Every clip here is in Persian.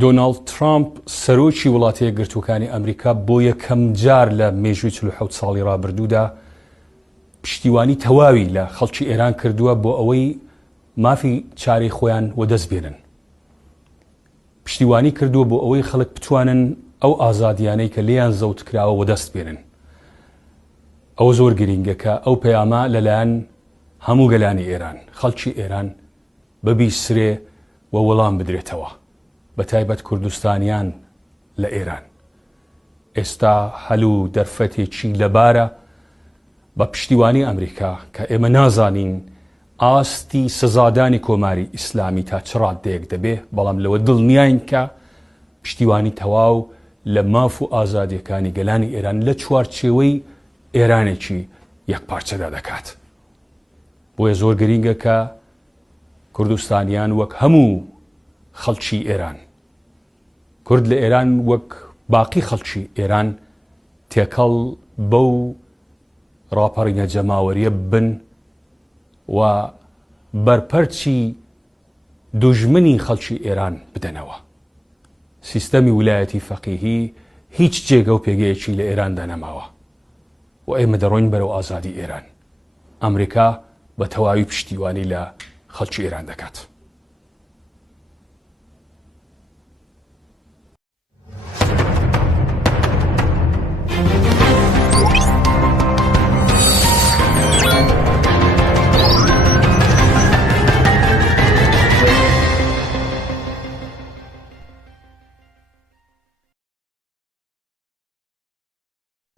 دۆناڵد ترامپ سەرۆکی وڵاتە یەکگرتووەکانی ئەمریکا بۆ یەکەم جار لە مێژووی 47 ساڵی ڕابردوودا پشتیوانی تەواوی لە خەڵکی ئێران کردووە بۆ ئەوەی مافی چارەی خۆیان وەدەست بێنن. پشتیوانی کردووە بۆ ئەوەی خەڵک بتوانن ئەو ئازادیانەی کە لێیان زەوت کراوە وەدەست بێنن. ئەوە زۆر گرینگە کە ئەو پەیامە لەلایەن هەموو گەلانی ئێران، خەڵکی ئێران ببیسرێ و وەڵام بدرێتەوە، بە تایبەت کوردستانیان لە ئێران. ئێستا هەلوو دەرفەتێکی لەبارە بە پشتیوانی ئەمریکا کە ئێمە نازانین ئاستی سزادانی کۆماری ئیسلامی تا چ ڕادەیەک دەبێ، بەڵام لەوە دڵنیاین کە پشتیوانی تەواو لە ماف و ئازادیەکانی گەلانی ئێران لە چوارچێوەی ئێرانێکی یەکپارچەدا دەکات. بۆیە زۆر گرینگە کە کوردستانیان وەک هەموو خەڵکی ئێران، کورد لە ئێران وەک باقی خەڵکی ئێران تێکەڵ بەو ڕاپەڕینە جەماوەریە بن و بەرپەرچی دوژمنی خەڵکی ئێران بدەنەوە. سیستەمی ویلایەتی فەقیهی هیچ جێگە و پێگەیەکی لە ئێراندا نەماوە و ئێمە دەڕۆین بەرەو ئازادی ئێران. ئەمریکا بە تەواوی پشتیوانی لە خەڵکی ئێران دەکات.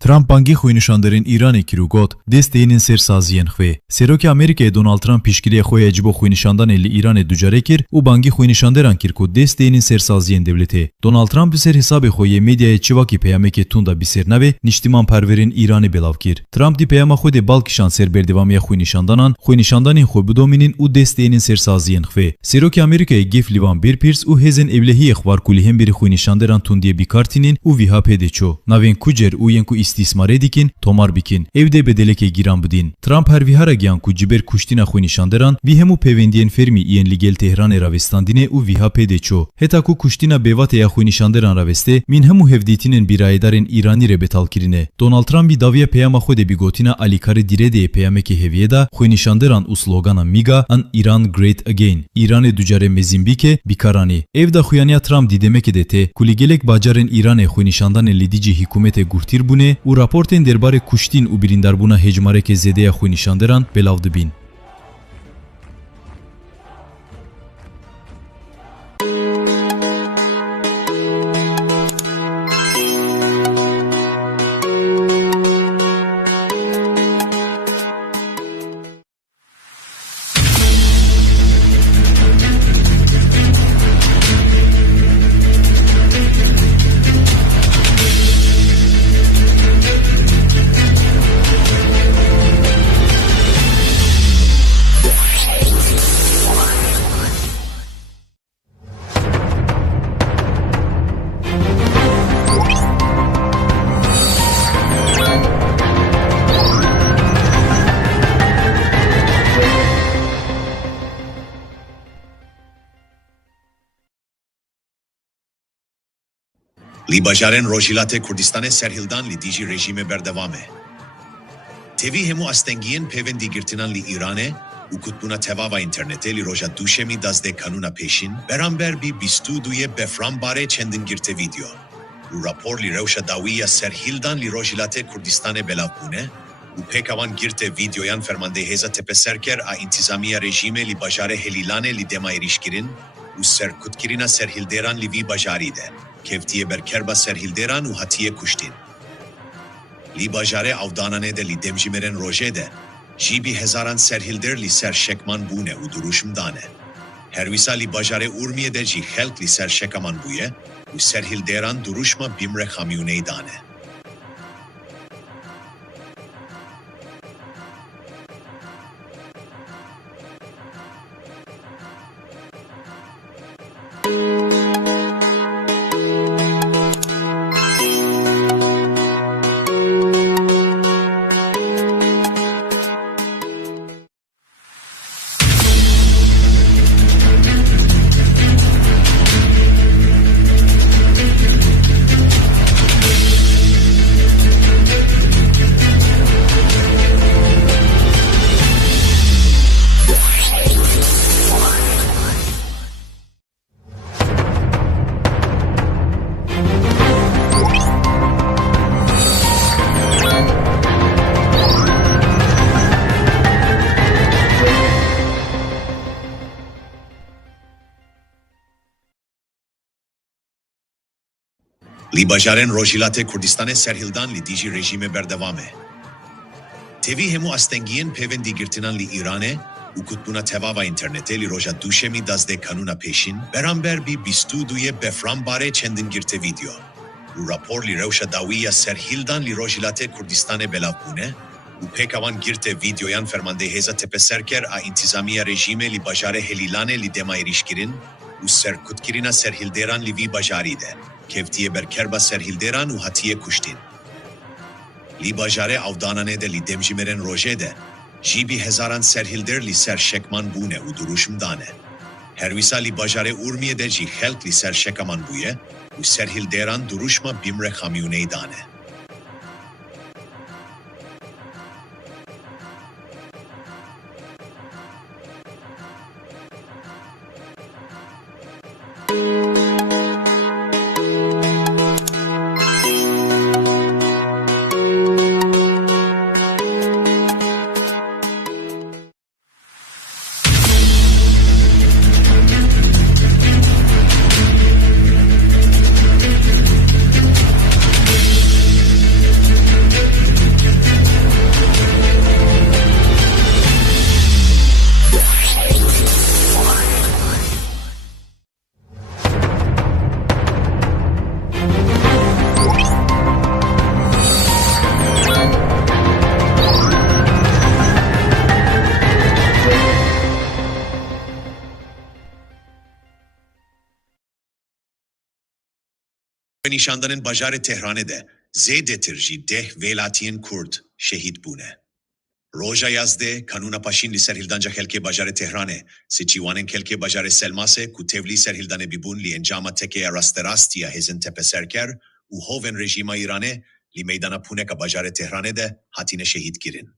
Tramp bangî xwînîşanderên Îranê kir û got desteyên sersaziyên xwe. Serokê Amerîkayê Donald Trump pîşgiriyê xwe ya ji bo xwînîşandanê li Îranê ducarê kir û bangî xwînîşanderan kir ku desteyên sersaziyên devletê. Donald Trump bi ser hesabê xwe yê medyayê çivakî peyamekê tunda bîsêr navê niştimanperwerên Îranê belav kir. Trump di peyama xwe de balkişan ser berdewamiya xwînîşandanan, xwînîşandanên xwe bidomînin û desteyên sersaziyên xwe. Serokê Amerîkayê Geff Livan Berpirs û hêzên evlehiyê xwar ku li hemberî xwînîşanderan tundiyê bîkartînin û vîha pêdê çû. Navên Kucer û yên ku istismarê dikin, tomar bikin. Ev de bedelekê gîran bidîn. Trump hervîhara giyan ku ji ber kuştina xwînîşanderan vî hemû pêwendiyên fermî yên li gel Tehranê ravestandîne û vîha pêdê çû. Heta ku kuştina bêvatê ya xwînîşanderan raveste, mîn hemû hevdîtînên bîrayedarên Îranî re betal kirine. Donald Trumpî daviya peyama xwe de bîgotina alîkarê dîredeyê peyamekê heviyê da xwînîşanderan û slogana Miga an Iran Great Again. Îranê ducarê mezin bike, bîkaranî. Ev da xuyaniya Trump dîdemekê de tê ku li gelek bacarên Îranê xwînîşandanên li dîcî hikûmetê gurtîr bûne û raportên derbarê kuştîn û birîndarbûna hejmarekê zêdeya xwînîşanderan belav dibîn. Li bajarên Rojhilatê Kurdistanê serhildan li dijî rejîmê berdewam e. Tevî hemû astengiyên pêwendîgirtinan li Îranê û kutbûna tevava internetê li roja duşemî dazdê kanûna pêşîn beramber bî 22 befran barê çendin girte vîdeo û rapor li rewşa dawî ya serhildan li Rojhilatê Kurdistanê belav bûne û pêkavan girte vîdeoyan fermandehê hêza tepeserker a intîzamiya rejîmê li bajarê Helîlanê li dema êrişkirin û serkutkirina serhilderan li vî bajarî de. Kevtiye berkerba serhilderan û hatiye kuştîn. Li bajarê avdananê de li demjimêrên rojê de jî bî hezaran serhilder li ser şekman bûne û duruşum dane. Herwîsa li bajarê Urmiyê de jî xelk li ser şekaman bûye û serhilderan duruşma bimre xamîûneyê dane. Libajaren Rojilate Kurdistane Serhildan li diji rejime berdevame. Tevi hemu astengiyen pevendi girtinan li İrane, u kutbuna tevava internete li roja duşemi dazde kanuna peşin, beramber bi bistuduye beframbare çendin girte video. U rapor li revşa dawiya Serhildan li Rojilate Kurdistane belavbune, u pekavan girte videoyan fermandeheza tepeserker a intizamiya rejime li bajare helilane li dema erişkirin, u serkutkirina Serhilderan li vi bajaride. Kevtiye berkerba Serhilderan u hatiye kuştin. Li bajare avdanane de li demjimeren rojede, jibi hezaran Serhilder li ser şekman bune u duruşum dane. Hervisa li bajare urmiye de ji helk li ser şekaman buye, u Serhilderan duruşma bimre hamyuney dane. Nişandanın bajarı Tehran'de zeydetir ji deh velatiyen Kurd şehit bune. Roja yazde kanuna paşin li Serhildanca kelke bajarı Tehran'e, seçivanen kelke bajarı Selmase ku tevli Serhildan'e bibun li encama tekeya rasterastiya hezin tepeserker, u hoven rejima İran'e li meydana puneka bajarı Tehran'de hatine şehit girin.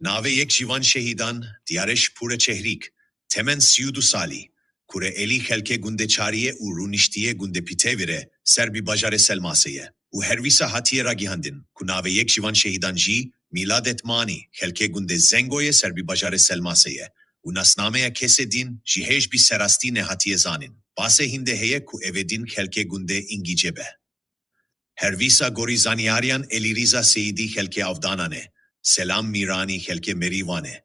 Nave yek jivan şehidan, diyareş pure çehrik, temen siyudu sali, kure eli kelke gunde çariye u runiştiye gunde pitevire, serbi bajare Selmaseye. U hervisa hatiye ragihandin, ku nave yek jivan şehidan ji, miladet mani, kelke gunde zengoye serbi bajare Selmaseye. U nasnameye kesedin, jihej bi serasti ne hatiye zanin. Base hinde heye ku evedin kelke gunde ingicebe. Hervisa gori zaniyaryan Eliriza Seyidi kelke avdanane. Selam Mirani kelke merivane.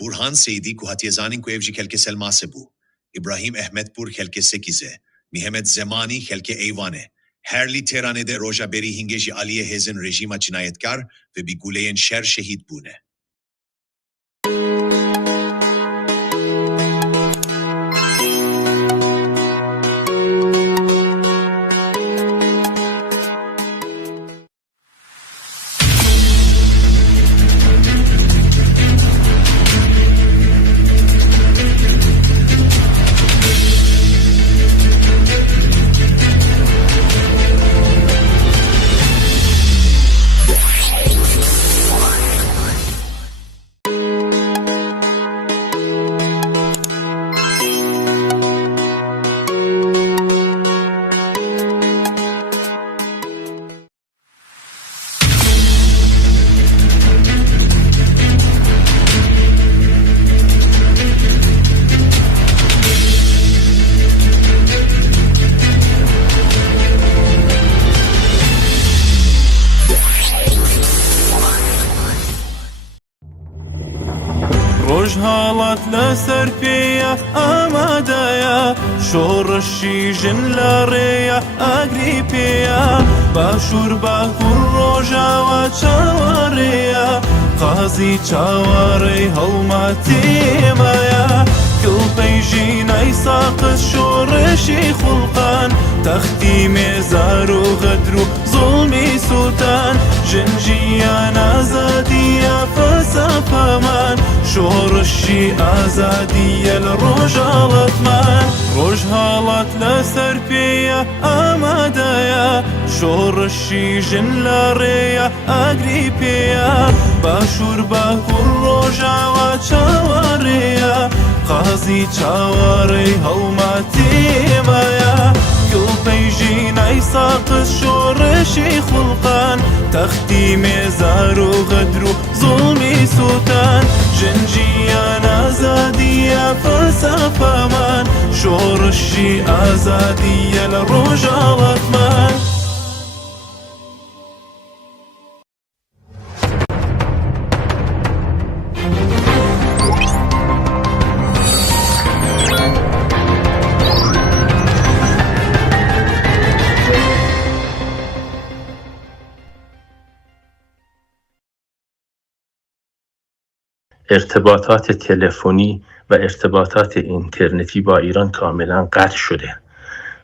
Burhan Seyidi ku hatiye zanin ku evji kelke Selmase bu. İbrahim Ehmetpur kelke sekize. Mehmet Zemani kelke eyvane. Herli Tehran'de roja beri hingeji Aliye hezin rejima cinayetkar ve bir guleyen şer şehit bune. هالات لسر فيا أمادايا شورشي جن لاريا أغريبيا باشور باكور روجا وچاواريا قازي چاواري هلماتي مايا كل بيجين اي ساقط شورشي خلقان تختي مزار وغدر ظلمي سوتان جنجيان ازادية فلسفة مان شورشي ازادية الرجالة مان رجالات لسر فيا امادايا شورشي جن لاريا اغريبيا باشور باكور روجا وچاواريا قازي چاواري هلماتي مايا كل بيجين اي ساقط شورشي خلقان تختي مزار وغدر ظلمي سوتان جنجيان ازادية فلسفة مان شورشي ازادية للرجالة مان ارتباطات تلفنی و ارتباطات اینترنتی با ایران کاملا قطع شده.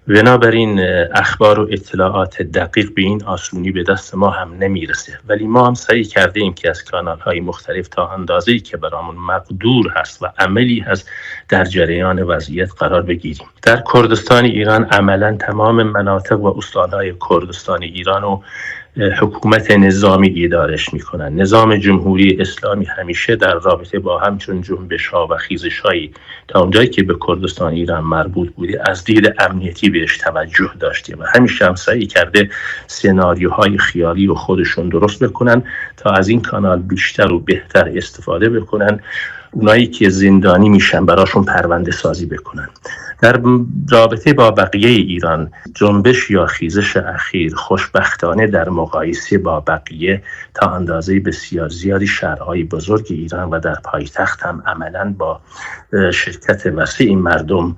بنابراین اخبار و اطلاعات دقیق به این آسونی به دست ما هم نمیرسه، ولی ما هم سعی کرده ایم که از کانال‌های مختلف تا اندازه‌ای که برامون مقدور هست و عملی هست در جریان وضعیت قرار بگیریم. در کردستان ایران عملاً تمام مناطق و استان‌های کردستان ایران و حکومت نظامی ادارش میکنن. نظام جمهوری اسلامی همیشه در رابطه با همچون جنبش‌ها و خیزش‌هایی تا اونجایی که به کردستان ایران مربوط بوده از دید امنیتی بهش توجه داشته و همیشه هم سعی کرده سناریوهای خیالی و خودشون درست بکنن تا از این کانال بیشتر و بهتر استفاده بکنن، اونایی که زندانی میشن براشون پرونده سازی بکنن. در رابطه با بقیه ایران جنبش یا خیزش اخیر خوشبختانه در مقایسه با بقیه تا اندازه بسیار زیادی شهرهای بزرگ ایران و در پایتخت هم عملاً با شرکت وسیع مردم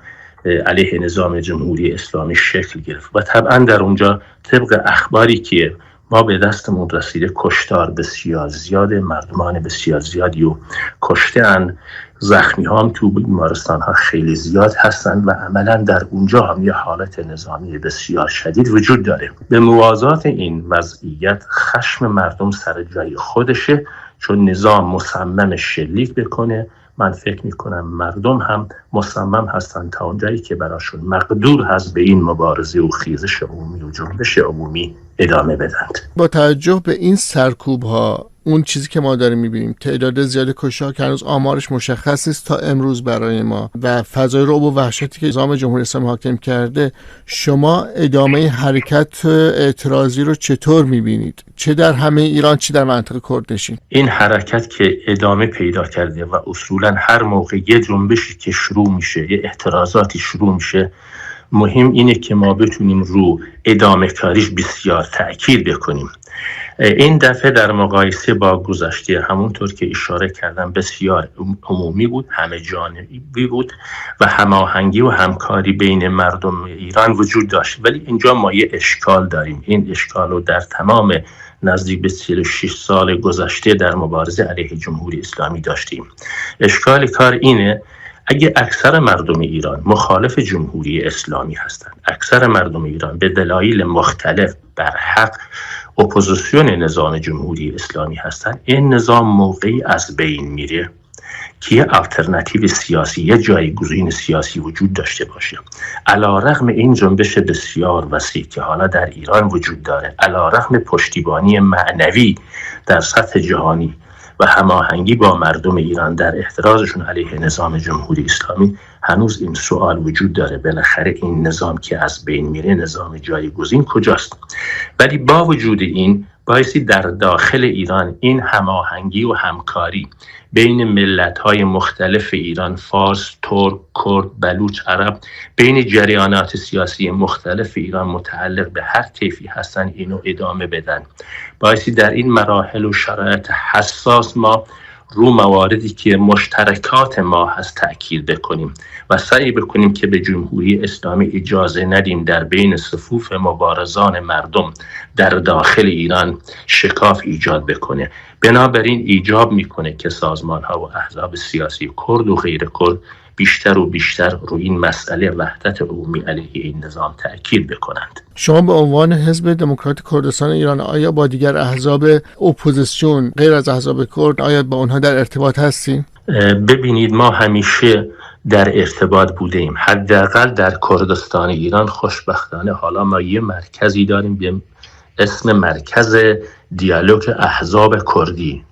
علیه نظام جمهوری اسلامی شکل گرفت و طبعا در اونجا طبق اخباری که ما به دستمون رسیده کشتار بسیار زیاد، مردمان بسیار زیادی و کشته‌اند، زخمی ها هم تو بیمارستان ها خیلی زیاد هستند و عملا در اونجا هم یه حالت نظامی بسیار شدید وجود داره. به موازات این وضعیت خشم مردم سر جای خودشه، چون نظام مصمم شلیک بکنه. من فکر میکنم مردم هم مصمم هستند تا اونجایی که براشون مقدور هست به این مبارزه و خیزش عمومی و جنبش عمومی ادامه بدند. با توجه به این سرکوب ها، اون چیزی که ما داریم میبینیم تعداد زیاد کشته که هنوز آمارش مشخص نیست تا امروز برای ما و فضای رعب و وحشتی که نظام جمهوری اسلامی حاکم کرده، شما ادامه حرکت اعتراضی رو چطور میبینید؟ چه در همه ایران چه در منطقه کردنشین؟ این حرکت که ادامه پیدا کرده و اصولا هر موقع یه جنبشی که شروع میشه، یه اعتراضاتی شروع میشه، مهم اینه که ما بتونیم رو ادامه کاریش بسیار تأکید بکنیم. این دفعه در مقایسه با گذشته همونطور که اشاره کردم بسیار عمومی بود، همه جانبی بود و هماهنگی و همکاری بین مردم ایران وجود داشت. ولی اینجا ما یه اشکال داریم. این اشکال رو در تمام نزدیک به 36 سال گذشته در مبارزه علیه جمهوری اسلامی داشتیم. اشکال کار اینه اگه اکثر مردم ایران مخالف جمهوری اسلامی هستند، اکثر مردم ایران به دلایل مختلف بر حق اپوزیسیون نظام جمهوری اسلامی هستند، این نظام موقعی از بین میره که یه آلترناتیو سیاسی، یه جایگزین سیاسی وجود داشته باشه. علیرغم این جنبش بسیار وسیع که حالا در ایران وجود داره، علیرغم پشتیبانی معنوی در سطح جهانی و هماهنگی با مردم ایران در اعتراضشون علیه نظام جمهوری اسلامی، هنوز این سوال وجود داره بالاخره این نظام که از بین میره نظام جایگزین کجاست؟ ولی با وجود این بایستی در داخل ایران این هماهنگی و همکاری بین ملت‌های مختلف ایران، فارس، ترک، کرد، بلوچ، عرب، بین جریانات سیاسی مختلف ایران متعلق به هر طیفی هستن اینو ادامه بدن. بایستی در این مراحل و شرایط حساس ما رو مواردی که مشترکات ما هست تأکید بکنیم و سعی بکنیم که به جمهوری اسلامی اجازه ندیم در بین صفوف مبارزان مردم در داخل ایران شکاف ایجاد بکنه. بنابراین ایجاب میکنه که سازمان ها و احزاب سیاسی کرد و غیر کرد بیشتر و بیشتر روی این مسئله وحدت عمومی علیه این نظام تأکید بکنند. شما به عنوان حزب دموکرات کردستان ایران آیا با دیگر احزاب اپوزیسیون غیر از احزاب کرد آیا با اونها در ارتباط هستین؟ ببینید ما همیشه در ارتباط بودیم. حداقل در کردستان ایران خوشبختانه حالا ما یه مرکزی داریم به اسم مرکز دیالوگ احزاب کردی.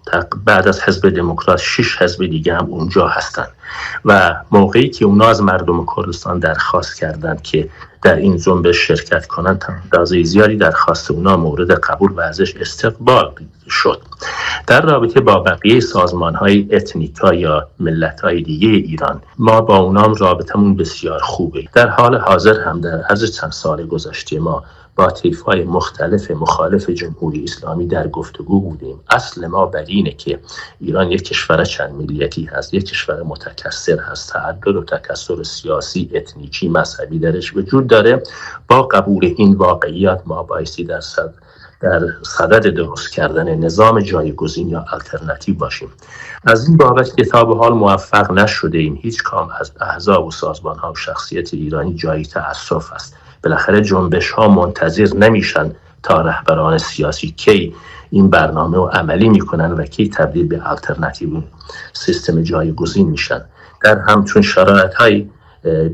بعد از حزب دموکرات 6 حزب دیگه هم اونجا هستن و موقعی که اونا از مردم کردستان درخواست کردند که در این جنبش شرکت کنند، تا اندازه زیادی درخواست اونا مورد قبول و ازش استقبال شد. در رابطه با بقیه سازمان‌های اتنیکا یا ملت‌های دیگه ایران ما با اونام رابطمون بسیار خوبه. در حال حاضر هم در عرض چند سال گذشته ما با طیف‌های مختلف مخالف جمهوری اسلامی در گفتگو بودیم. اصل ما بر اینه که ایران یک کشور چند ملیتی هست، یک کشور متکثر هست، تعدد و تکثر سیاسی، اتنیکی، مذهبی درش وجود داره. با قبول این واقعیات ما بایستی در در صدد درست کردن نظام جایگزین یا آلترناتیو باشیم. از این بابت که تا به حال موفق نشده ایم هیچ کام از احزاب و سازمان ها و شخصیت ایرانی جایی تأسف است. بالاخره جنبش ها منتظر نمیشن تا رهبران سیاسی کی این برنامه رو عملی میکنن و کی تبدیل به آلترناتیو سیستم جایگزین میشن. در همچون شرایط های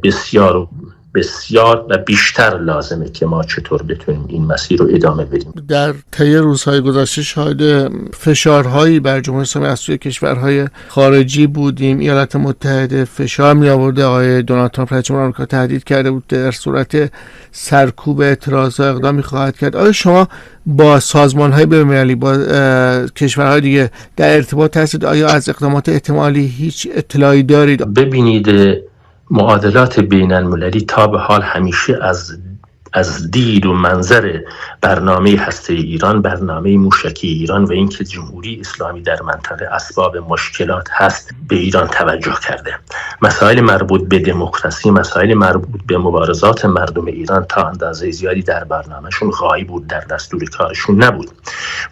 بسیار و بیشتر لازمه که ما چطور بتونیم این مسیر رو ادامه بدیم. در طی روزهای گذشته شاهد فشارهایی بر جمهوری اسلامی از سوی کشورهای خارجی بودیم. ایالات متحده فشار می آورده، آقای دونالد ترامپ رئیس جمهور آمریکا تهدید کرده بود در صورت سرکوب اعتراض اقدامی خواهد کرد. آیا شما با سازمان‌های بین‌المللی، با کشورهای دیگه در ارتباط هستید؟ آیا از اقدامات احتمالی هیچ اطلاعی دارید؟ ببینید، معادلات بین المللی تا به حال همیشه از دید و منظر برنامه هسته ایران، برنامه موشکی ایران و اینکه جمهوری اسلامی در منطقه اسباب مشکلات هست به ایران توجه کرده. مسائل مربوط به دموکراسی، مسائل مربوط به مبارزات مردم ایران تا اندازه زیادی در برنامهشون غایب بود، در دستور کارشون نبود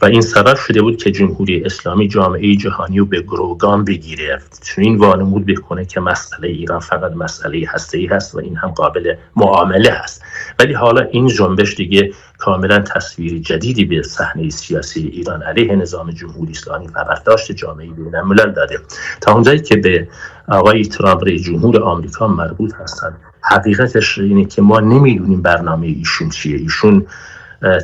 و این سبب شده بود که جمهوری اسلامی جامعه جهانی رو به گروگان بگیره، چون این وانمود بکنه که مسئله ایران فقط مسئله هسته‌ای هست و این هم قابل معامله هست. ولی حالا این جنبش دیگه کاملا تصویر جدیدی به صحنه سیاسی ایران علیه نظام جمهوری اسلامی و برداشت جامعه بین‌الملل داده. تا اونجایی که به آقای ترامپ رئیس جمهور آمریکا مربوط هستند، حقیقتش اینه که ما نمیدونیم برنامه ایشون چیه. ایشون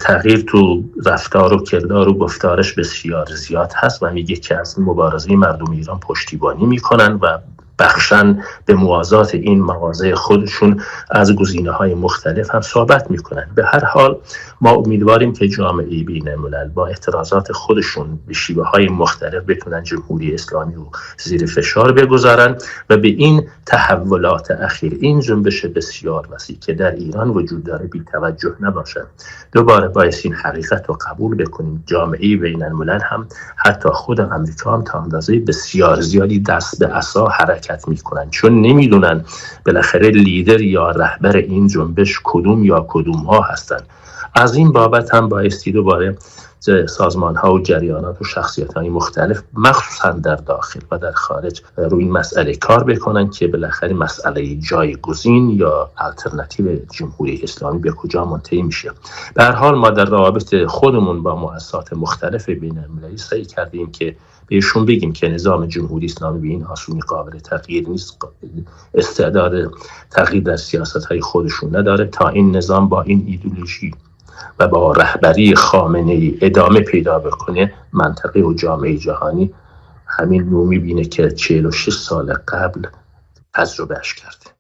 تغییر تو رفتار و کردار و گفتارش بسیار زیاد هست و میگه که از مبارزه مردم ایران پشتیبانی میکنن و بخشن به موازات این مواضع خودشون از گزینه‌های مختلف هم صحبت میکنن. به هر حال ما امیدواریم که جامعه بین‌الملل با اعتراضات خودشون به شیوه‌های مختلف بتونن جمهوری اسلامی رو زیر فشار بگذارن و به این تحولات اخیر، این جنبش بسیار وسیع که در ایران وجود داره بی توجه نباشن. دوباره باید این حقیقت رو قبول بکنیم. جامعه بین‌الملل هم، حتی خود آمریکا هم تا اندازه بسیار زیادی دست به عصا حرکت میکنن، چون نمیدونن بالاخره لیدر یا رهبر این جنبش کدوم یا کدوم ها هستن. از این بابت هم بایستی دوباره سازمان ها و جریانات و شخصیت های مختلف مخصوصا در داخل و در خارج روی این مسئله کار بکنن که بالاخره مسئله جایگزین یا آلترناتیو جمهوری اسلامی به کجا منتهی میشه. به هر حال ما در روابط خودمون با مؤسسات مختلف بین‌المللی سعی کردیم که بهشون بگیم که نظام جمهوری اسلامی به این آسونی قابل تغییر نیست، استعداد تغییر در سیاست‌های خودشون نداره. تا این نظام با این ایدئولوژی و با رهبری خامنه‌ای ادامه پیدا بکنه، منطقه و جامعه جهانی همین رو می‌بینه که 46 سال قبل تجربهش کرده.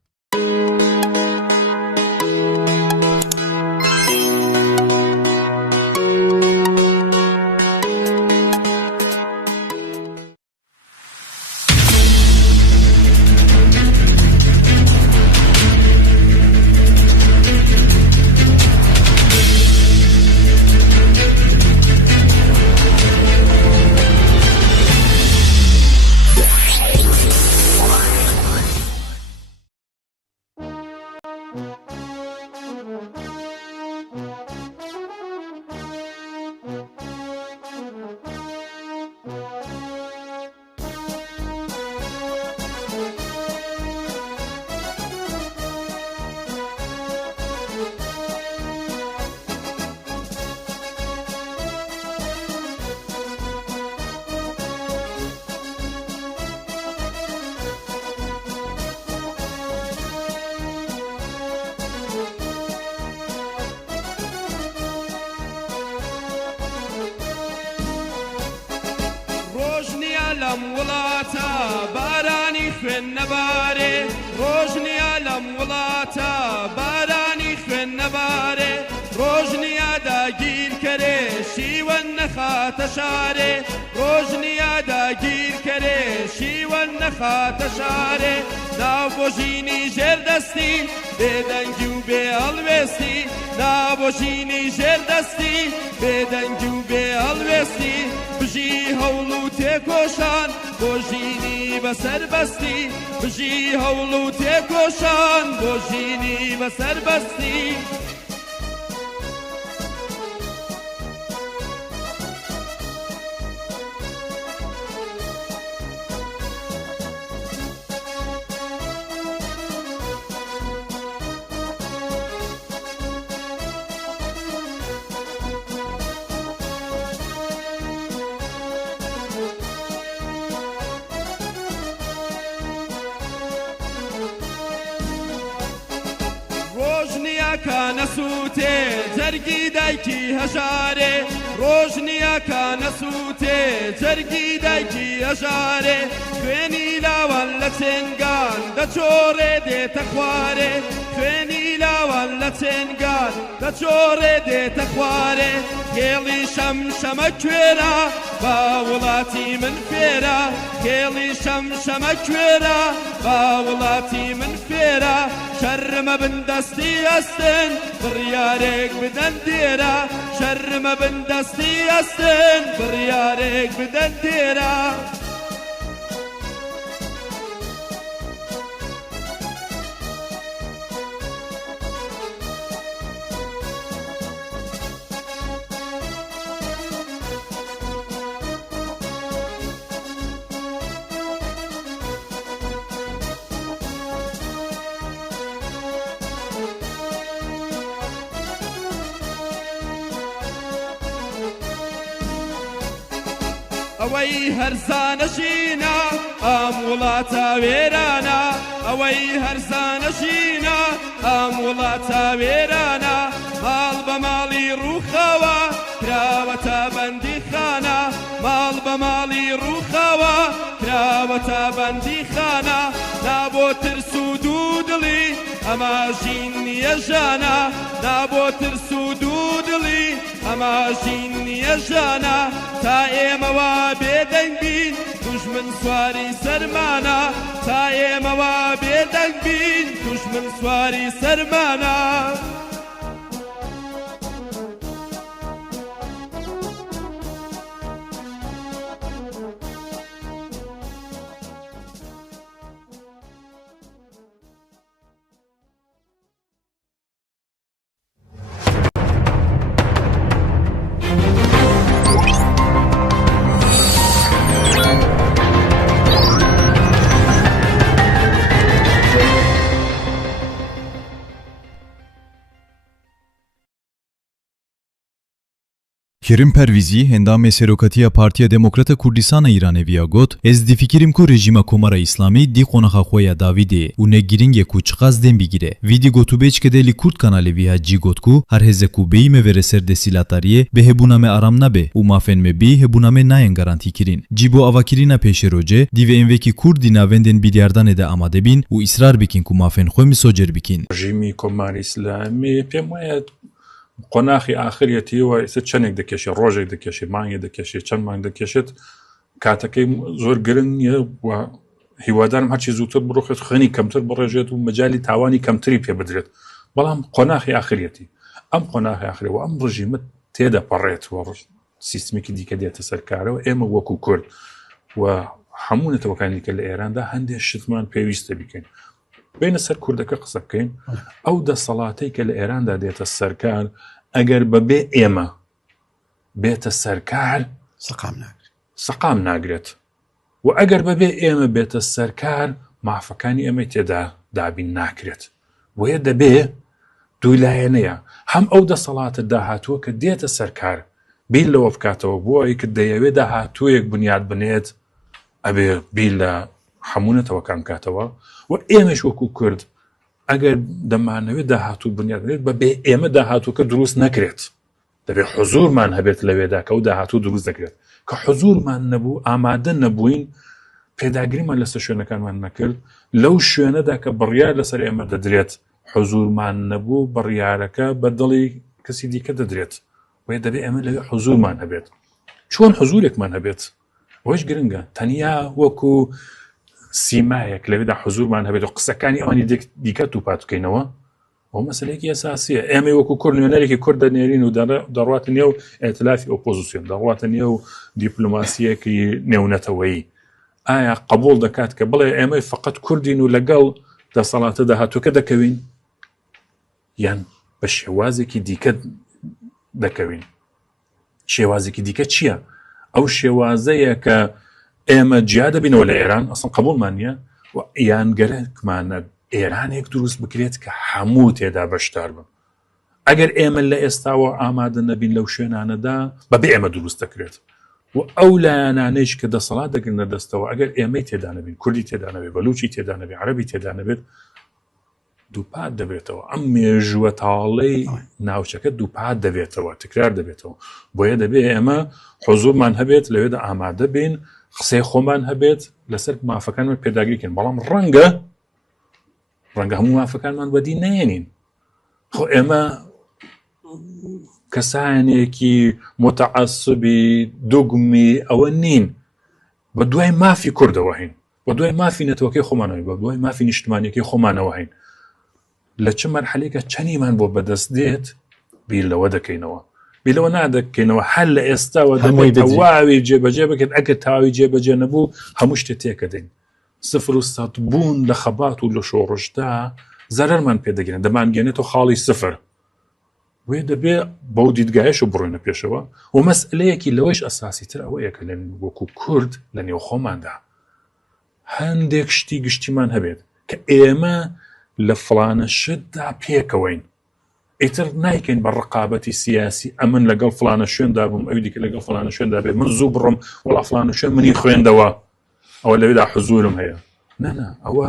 لم وڵاتە بارانی خوێن نەبارێ ڕۆژنیا لەم وڵاتە بارانی خوێن نەبارێ ڕۆژنیا داگیرکەرێ شیوەن نەخاتە شارێ ڕۆژنیا داگیرکەرێ شیوەن نەخاتە شارێ ناوبۆژینی ژێردەستی بێدەنگی و بێ هەڵوێستی ناوبۆژینی ژێردەستی بێدەنگی و بێ هەڵوێستی بژی هەوڵ و تێکۆشان بۆ ژینی بەسەر بەستی بژی هەوڵ و تێکۆشان بۆ ژینی بەسەر بەستی کانە سووتێ جەرگی دایکی هەژارێ ڕۆژنیە کانە سووتێ جەرگی دایکی هەژارێ خوێنی لاوان لە چێنگان دەچۆڕێ دێتە خوارێ خوێنی لاوان لە چێنگان دەچۆڕێ دێتە خوارێ کێڵی شەمشەمە کوێرە با وڵاتی من فێرە کێڵی شەمشەمە کوێرە با وڵاتی من فێرە شەرمە بندەستی ئەستن بڕیارێک بدەن دێرە شەرمە بندەستی ئەستن بڕیارێک بدەن دێرە ئەوەی هەرزانەشینە ئەم وڵاتە وێرانە ئەوەی هەرزانەشینە ئەم وڵاتە وێرانە ماڵ بە ماڵی ڕووخەوە کراوەتە بەندی خانە ماڵ بە ماڵی ڕووخەوە کراوەتە بەندی خانە نابۆ ترس و دوودڵی ئەمە ژین نییە ژانە نابۆ ترس و دوودڵی ئەمە ژین نییە ژانە تا ئێمەوە بێدەنگ بین دوژمن سواری سەرمانە تا ئێمەوە بێدەنگ بین دوژمن سواری سەرمانە Kerim Pervizî hendamê Seroketiya Partiya Demokrata Kurdistana Îranê viya got, ez difikirim ku rejima Komara İslamî dî qonaxa xwe ya Davîdê û ne giringê ku çiqas dêm bigire. Vîdî gotûbêçkede li Kurd kanalê viha cî got ku her hêzek ku bêyîme vere ser desîlatariyê bi hebûna me aram nabe û mafên me bî hebûna me nayên garantî kirin. Cî bo avakirîna pêşerocê dî vê em vekî Kurdî navendên bilyardanê de amade bin û îsrar bikin ku mafên xwe misocer bikin. Rejimî Komara İslamî pêm waya قۆناغی ئاخرەتیەوە ئێستا چەندێک دەکێشێت ڕۆژێک دەکێشێت مانگێک دەکێشێت چەند مانگ دەکێشێت کاتەکەی زۆر گرنگ نییە و هیوادارم هەرچی زووتر بڕۆخێت خوێنی کەمتر بڕێژێت و مەجای تاوانی کەمتری پێ بدرێت بەڵام قۆناغی ئاخرەتی ئەم قۆناغی ئاخرەوە ئەم ڕژیمە تێدە پەڕێتەوە سیستمێکی دیکە دێتە سەرکارەوە ئێمە وەکو کورد و هەموو نەتەوەکانی کە لە ئێراندا هەندێک شتمان پێویستە بکەین بینە سەر کوردەکە قسە بکەین ئەو دەسەڵاتەی کە لە ئێراندا دێتە سەرکار ئەگەر بەبێ ئێمە بێتە سەرکار سەقام ناگرێت و ئەگەر بەبێ ئێمە بێتە سەرکار مافەکانی ئێمە تێدا دابین ناکرێت وەیە دەبێ دوو لایەنەیە هەم ئەو دەسەڵاتە داهاتووە کە دێتە سەرکار بیل لەوە بکاتەوە بۆ ئەوەی کە دەیەوێت داهاتوویەک بنیاد بنێت ئەبێ بیل لە هەموونەتەوەکان کاتەوە و ئێمەش وەکو کورد ئەگەر دەمانەوێت داهاتوو بنیاد بنێت بەبێ ئێمە داهاتووکە دروست نەکرێت دەبێت حوزورمان هەبێت لەوێدا کە ئەو داهاتوو دروست دەکرێت کە حوزورمان نەبوو ئامادە نەبووین پێداگریمان لەسەر شوێنەکانمان نەکرد لەو شوێنەدا کە بڕیار لەسەر ئێمە دەدرێت حوزورمان نەبوو بڕیارەکە بە دڵی کەسی دیکە دەدرێت وێ دەبێت ئێمە لەوێ حوزورمان هەبێت چۆن حوزورێکمان هەبێت ئەوەش گرنگە تەنیا وەکو سیمایەک لەوێدا حوزورمان هەبێت و قسەکانی ئەوانی دیکە تووپات بکەینەوە ئەو مەسەلەیەکی ئەساسیە ئێمە وەکو کورد نوێنەرێکی کورد دەنێرین و دەڕواتە نێو ئێتلافی ئۆپۆزیسیۆن دەڕواتە نێو دیپلۆماسیەکی نێونەتەوەیی ئایا قبول دەکات کە بڵێ ئێمە فقط کوردین و لەگەڵ دەسەڵاتە داهاتووکە دەکەوین یان بە شێوازێکی دیکە دەکەوین شێوازێکی دیکە چییە؟ ئەو شێوازەیە کە ئێمە جیا دەبینەوە لە ئێران ئەسڵ قبولمان نییە و یانگەرێکمانە ئێرانێک دروست بکرێت کە هەموو تێدا بەشدار بن ئەگەر ئێمە لە ئێستاوە ئامادە نەبین لەو شوێنانەدا بەبێ ئێمە دروست دەکرێت و ئەو لایەنانەیش کە دەسەڵات دەگرنە دەستەوە ئەگەر ئێمەی تێدا نەبین کوردی تێدا نەبێت بەلوچی تێدا نەبێت عەرەبی تێدا نەبێت دووپات دەبێتەوە ئەم مێژووە تاڵەی ناوچەکە دووپات دەبێتەوە تکرار دەبێتەوە بۆیە دەبێت ئێمە حوزورمان هەبێت لەوێدا ئامادە بین قسەی خۆمان هەبێت لەسەر مافەکانمان پێداگریکەن بەڵام ڕەنگە هەموو مافەکانمان بەدی نێنین خۆ ئێمە کەسانێکی متعەسبی دوگمی ئەوە نین بە دوای مافی کوردەوە هین بە دوای مافی نەتەوەکەی خۆمانەوەی بە دوای مافی نیشتمانیەکەی خۆمانەوە هین لە چه مەرحەلەیەکە چەنیمان بۆ بەدەست دێت بیر لەوە دەکەینەوە بیر لەوە نادەکەینەوە هەر لە ئێستاوە دەبێت تەواوی جێبەجێ بکەن ئەگە تاوی جێبەجێ نەبوو هەموو شتێ تێکە دەین سفر و سەد بوون لە خەبات و لە شۆڕشدا زەرەرمان پێدەگرن دەمانگەێنێتەوە خاڵی سفر وێ دەبێ بەو دیدگایش و بڕۆینە پێشەوە و مەسئلەیەکی لەوەش ئەساسی تر ئەوەیە کە لە وەکو کورد لە نێو خۆماندا هەندێک شتی گشتیمان هەبێت کە ئێمە لە فڵانە شتدا پێکەوەین ئیتر نایکەین بە ڕقابەتی سیاسی ئەمن لەگەڵ فڵانە شوێندا بووم ئەوی دیکە لەگەڵ فڵانە شوێندا بێت من زوو بڕۆم وەڵا فڵانە شوێن منی خوێندەوە ئەوە لەوێدا حزورم هەیە نەنا ئەوە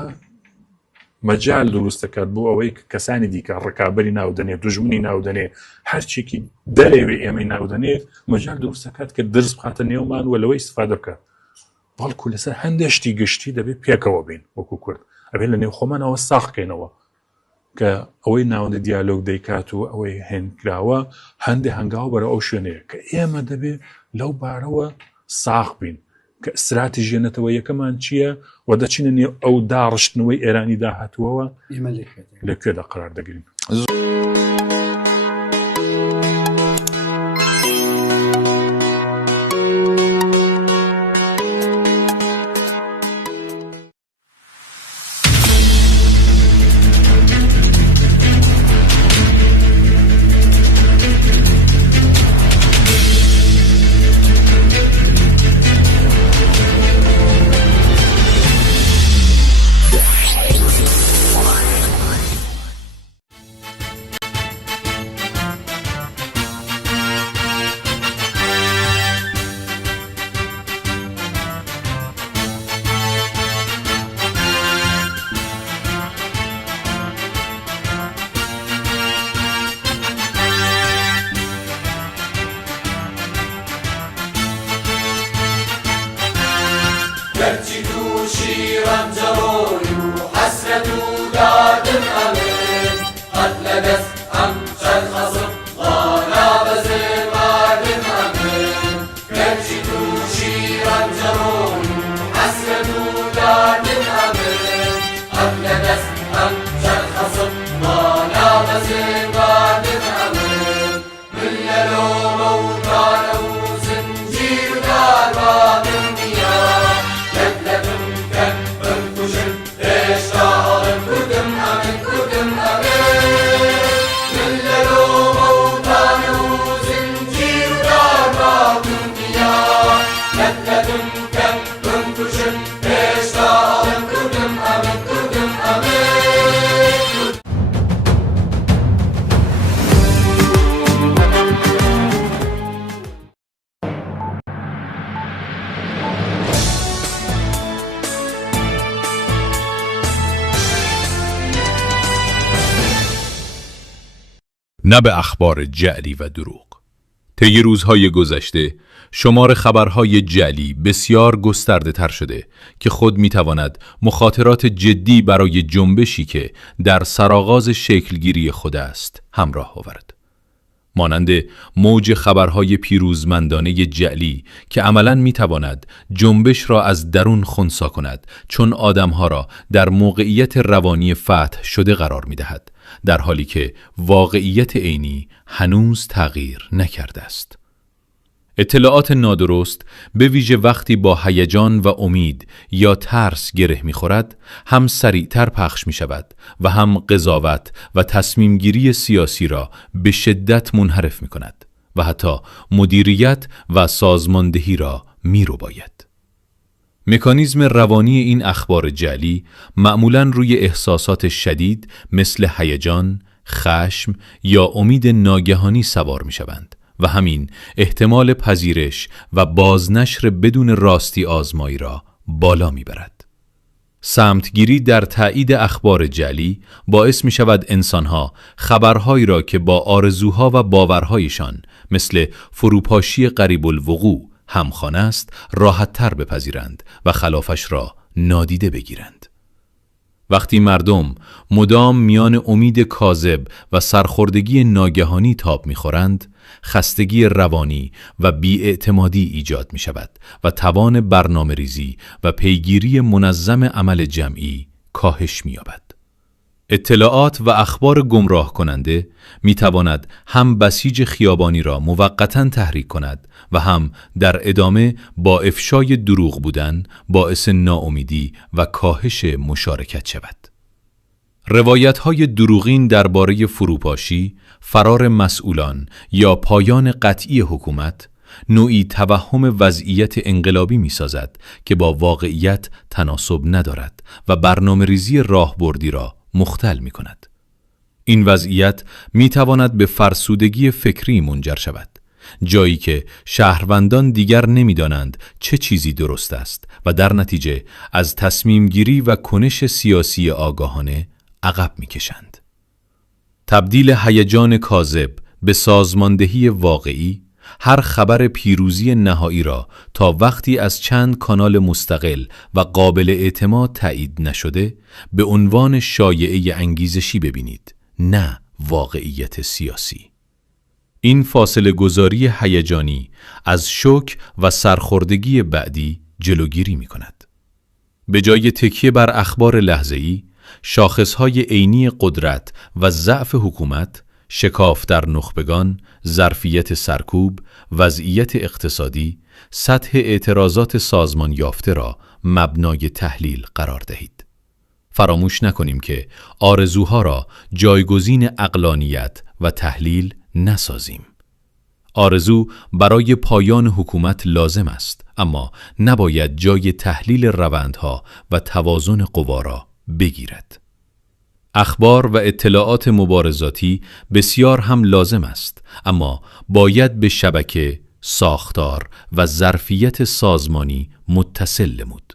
مەجال دروستەکات بۆ ئەوەی کەسانی دیکە ڕکابەری ناودەنێت دوژمنی ناودەنێ هەرچێکی دەرێوێ ئێمەی ناودەنێت مەجال دروستەکات کە درس بخاتە نێومان و لەوەی استفادە بکە بەڵکو لەسەر هەندێشتی گشتی دەبێت پێکەوە بین وەکو کورد ئەبێت لە نێو خۆمانەوە ساخکەینەوە کە ئەوەی ناوەندە دیالۆگ دەیکات و ئەوەی هێنکراوە هەندێک هەنگاو بەرە ئەو شوێنەیە کە ئێمە دەبێت لەو بارەوە ساخ بین کە استراتیژیەنەتەوە یەکەمان چییە و دەچینە نێو ئەو داڕشتنەوەی ئێرانی داهاتووەوە لەکوێدا قرار دەگرین نه به اخبار جعلی و دروغ. طی روزهای گذشته شمار خبرهای جعلی بسیار گسترده تر شده که خود میتواند مخاطرات جدی برای جنبشی که در سرآغاز شکلگیری خود است همراه آورد. مانند موج خبرهای پیروزمندانه جعلی که عملاً میتواند جنبش را از درون خنثی کند چون آدمها را در موقعیت روانی فتح شده قرار میدهد در حالی که واقعیت عینی هنوز تغییر نکرده است. اطلاعات نادرست به ویژه وقتی با هیجان و امید یا ترس گره می‌خورد هم سریعتر پخش می‌شود و هم قضاوت و تصمیمگیری سیاسی را به شدت منحرف می‌کند و حتی مدیریت و سازماندهی را می‌رباید. مکانیزم روانی این اخبار جعلی معمولاً روی احساسات شدید مثل هیجان، خشم یا امید ناگهانی سوار می‌شوند و همین احتمال پذیرش و بازنشر بدون راستی آزمایی را بالا می‌برد. سمتگیری در تایید اخبار جعلی باعث می شود انسانها خبرهایی را که با آرزوها و باورهایشان مثل فروپاشی قریب الوقوع همخوان است راحت تر بپذیرند و خلافش را نادیده بگیرند. وقتی مردم مدام میان امید کاذب و سرخوردگی ناگهانی تاب می‌خورند، خستگی روانی و بی‌اعتمادی ایجاد می‌شود و توان برنامه‌ریزی و پیگیری منظم عمل جمعی کاهش می‌یابد. اطلاعات و اخبار گمراه کننده می‌تواند هم بسیج خیابانی را موقتاً تحریک کند و هم در ادامه با افشای دروغ بودن باعث ناامیدی و کاهش مشارکت شود. روایت‌های دروغین درباره فروپاشی، فرار مسئولان یا پایان قطعی حکومت نوعی توهم وضعیت انقلابی می‌سازد که با واقعیت تناسب ندارد و برنامه‌ریزی راهبردی را مختل می‌کند. این وضعیت می‌تواند به فرسودگی فکری منجر شود، جایی که شهروندان دیگر نمی‌دانند چه چیزی درست است و در نتیجه از تصمیم گیری و کنش سیاسی آگاهانه عقب می‌کشند. تبدیل هیجان کاذب به سازماندهی واقعی، هر خبر پیروزی نهایی را تا وقتی از چند کانال مستقل و قابل اعتماد تایید نشده به عنوان شایعه انگیزشی ببینید، نه واقعیت سیاسی. این فاصله گذاری هیجانی از شوک و سرخوردگی بعدی جلوگیری می کند. به جای تکیه بر اخبار لحظه‌ای، شاخصهای عینی قدرت و ضعف حکومت، شکاف در نخبگان، ظرفیت سرکوب، وضعیت اقتصادی، سطح اعتراضات سازمان یافته را مبنای تحلیل قرار دهید. فراموش نکنیم که آرزوها را جایگزین عقلانیت و تحلیل نسازیم. آرزو برای پایان حکومت لازم است، اما نباید جای تحلیل روندها و توازن قوا را بگیرد. اخبار و اطلاعات مبارزاتی بسیار هم لازم است، اما باید به شبکه، ساختار و ظرفیت سازمانی متصل نمود.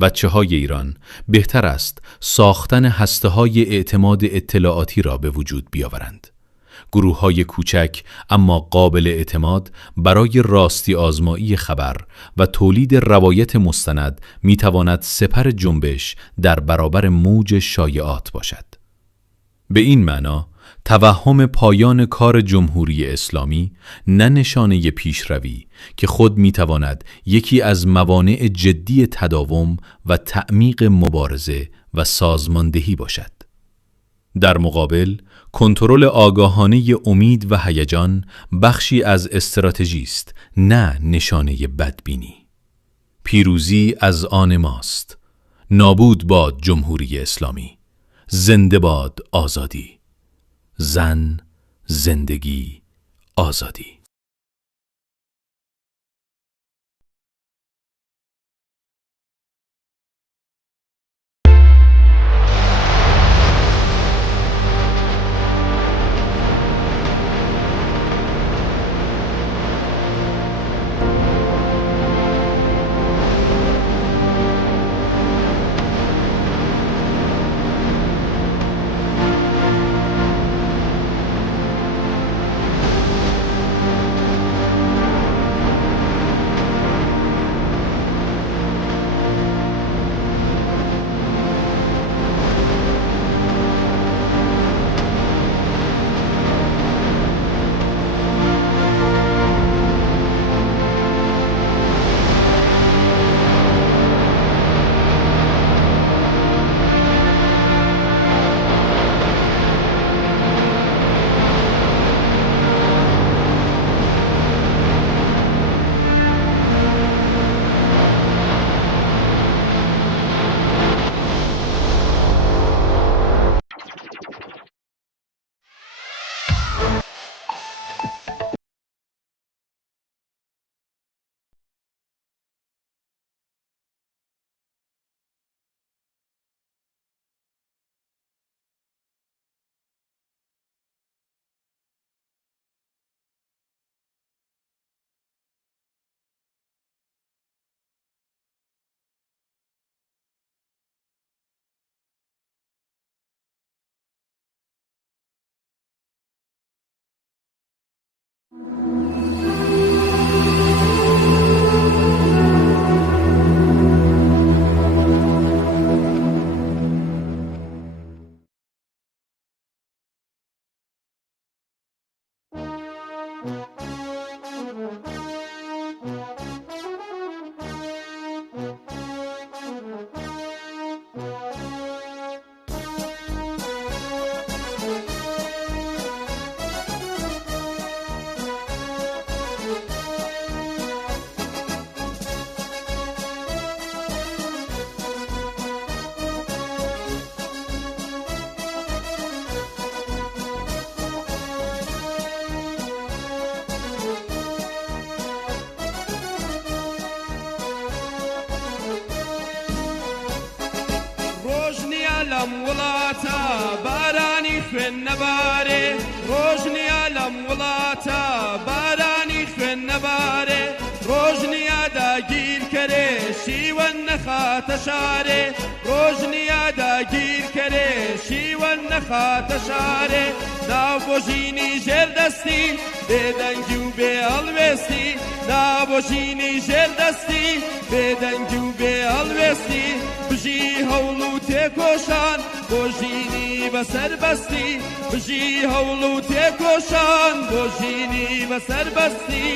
بچه‌های ایران بهتر است ساختن هسته‌های اعتماد اطلاعاتی را به وجود بیاورند. گروه‌های کوچک اما قابل اعتماد برای راستی آزمایی خبر و تولید روایت مستند می‌تواند سپر جنبش در برابر موج شایعات باشد. به این معنا توهم پایان کار جمهوری اسلامی نه نشانه پیشروی که خود می‌تواند یکی از موانع جدی تداوم و تعمیق مبارزه و سازماندهی باشد. در مقابل، کنترل آگاهانه امید و هیجان بخشی از استراتژی است، نه نشانه بدبینی. پیروزی از آن ماست. نابود باد جمهوری اسلامی. زنده باد آزادی. زن، زندگی، آزادی. لم وڵاتە بارانی خوێن نەبارێ ڕۆژنیا لەم وڵاتە بارانی خوێن نەبارێ ڕۆژنیا داگیرکەرێ شیوەن نەخاتە شارێ ڕۆژنیا داگیرکەرێ شیوەن نەخاتە شارێ ناو بۆ ژینی ژێردەستی بێدەنگی و بێ هەڵوێستی ناو بۆ ژینی ژێردەستی بێدەنگی و بێ هەڵوێستی بژی هەوڵ و تێکۆشان بۆ ژینی بەسەر بەستی بژی هەوڵ و تێکۆشان بۆ ژینی بەسەر بەستی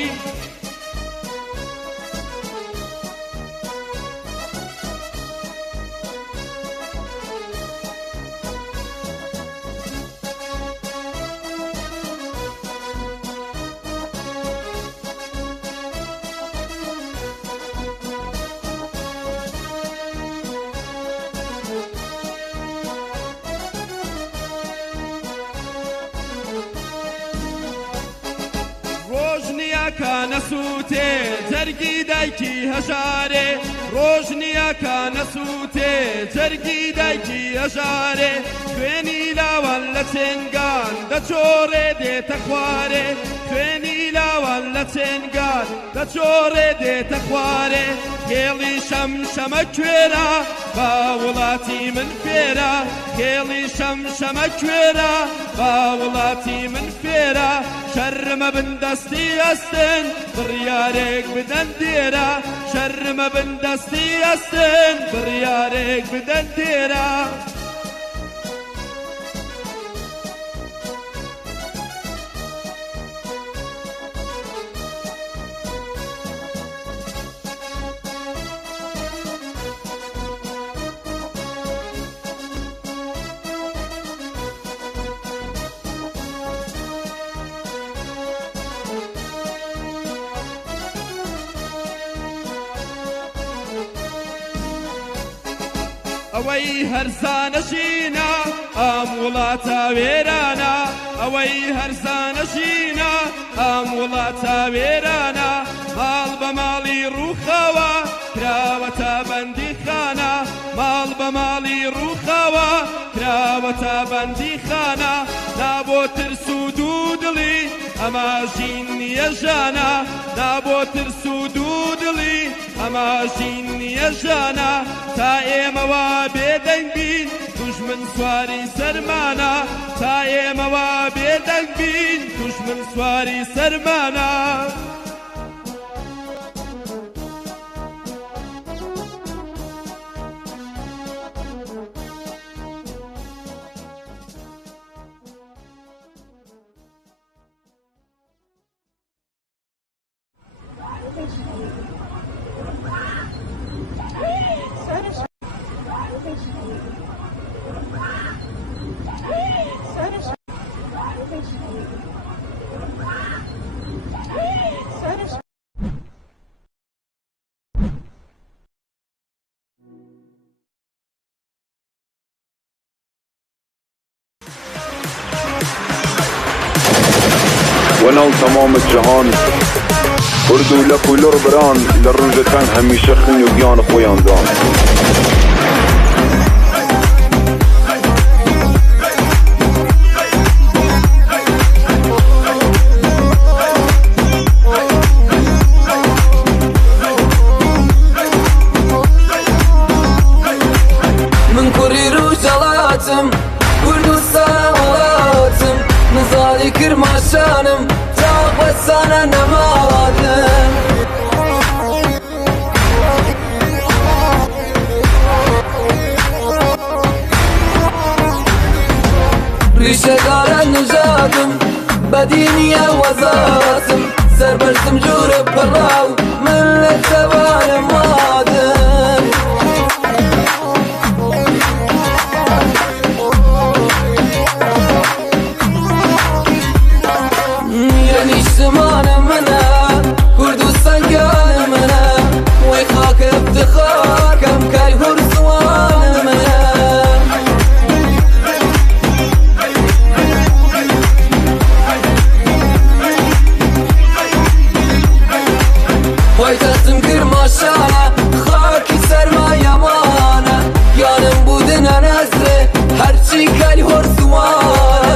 کانە سووتێ جەرگی دایکی هەژارێ ڕۆژنیا کانە سووتێ جەرگی دایکی هەژارێ خوێنی لاوان لە چێنگان دەچۆڕێ دێتە خوارێ خوێنی لاوان لە چێنگان دەچۆڕێ دێتە خوارێ کێڵی شەمشەمە کوێرە با وڵاتی من فێرە کێڵی شەمشەمە کوێرە با وڵاتی من فێرە شەرمە بندەستی ئەستن بڕیارێک بدەن دێرە شەرمە بندەستی ئەستن بڕیارێک بدەن دێرە ئەوەی هەرزانەژینە ئەم وڵاتە وێرانە ئەوەی هەرزانەژینە ئەم وڵاتە وێرانە ماڵ بە ماڵی ڕووخەوە کراوەتە بەندی خانە ماڵ بە ماڵی ڕووخەوە کراوەتە بەندی خانە نابۆ ترس و دوودڵی ئەمە ژین نییە ژانە نابۆ ترس و دوودڵی ئەمە ژین نییە ژانە تا ئێمەوە بێدەنگ بین دوژمن سواری سەرمانە تا ئێمەوە بێدەنگ بین دوژمن سواری سەرمانە ونال تمام جهان اردو لکولر بران لروج تن همیشه خون و گیان خویان دان من کوری رو جلاتم اردو سلاماتم نزالی کرماش نشانم تا بسانه نمادم ریشه دارن نژادم بدینیه وزارتم سر برسم جور براو من لتوان مادم یعنی شمان منه کردستان گان منه وی خاک افتخار کم کای هرزوان منه پایتختم کرماشانه خاکی سرمایه مانه یانم بودن نزره هرچی کلی هرزوانه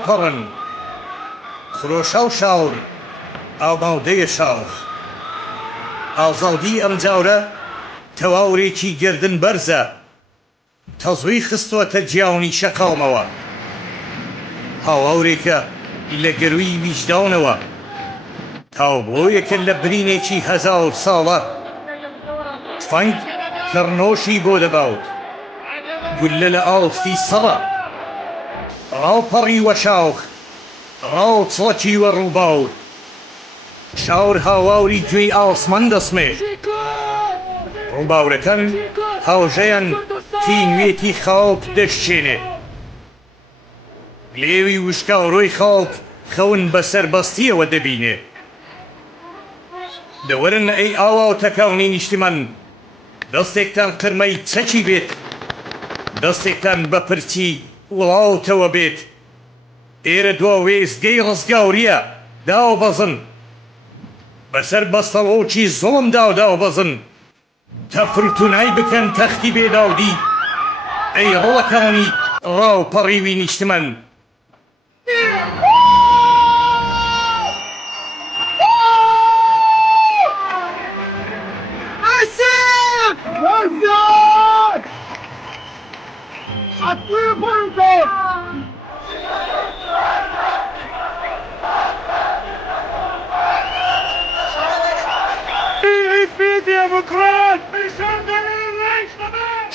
ڕاوپەڕن خرۆشە و شاور ئاڵماودەیە شاڵ ئازادی ئەم جاورە تەواورێکی گردن بەرزە تەزوی خستوەتە جیاونی شەقاڵمەوە هاواورێکە لە گەروی ویجدانەوە تاوبۆیەکە لە برینێکی هەزار ساڵە تفەنگ کڕنۆشی بۆ دەباوت گولە لە ئاڵفتی سەڵە ڕاوپەڕی وە شاوخ ڕاو چڵەکی وە ڕووباوت شاور هاواوری گوێی ئاسمان دەسمێ ڕووباورەکان هاوژەیان تینوێتی خاڵک دەشچێنێ لێوی وشکاڕۆی خاڵک خەون بەسەر بەستیەوە دەبینێ دەوەرن ئەی ئاواوتەکانی نیشتمان دەستێکتان قرمەی چەکی بێت دەستێکتان بە پرچی وڵاوتەوە بێت ئێرە دوا وێستگەی ڕزگاوریە داوبەزن بەسەر بەستەڵۆکی زۆڵم داوبەزن تەفرتونای بکەن تەختی بێداودی ئەی ڕۆڵەکانی ڕاوپەڕیوی نیشتمان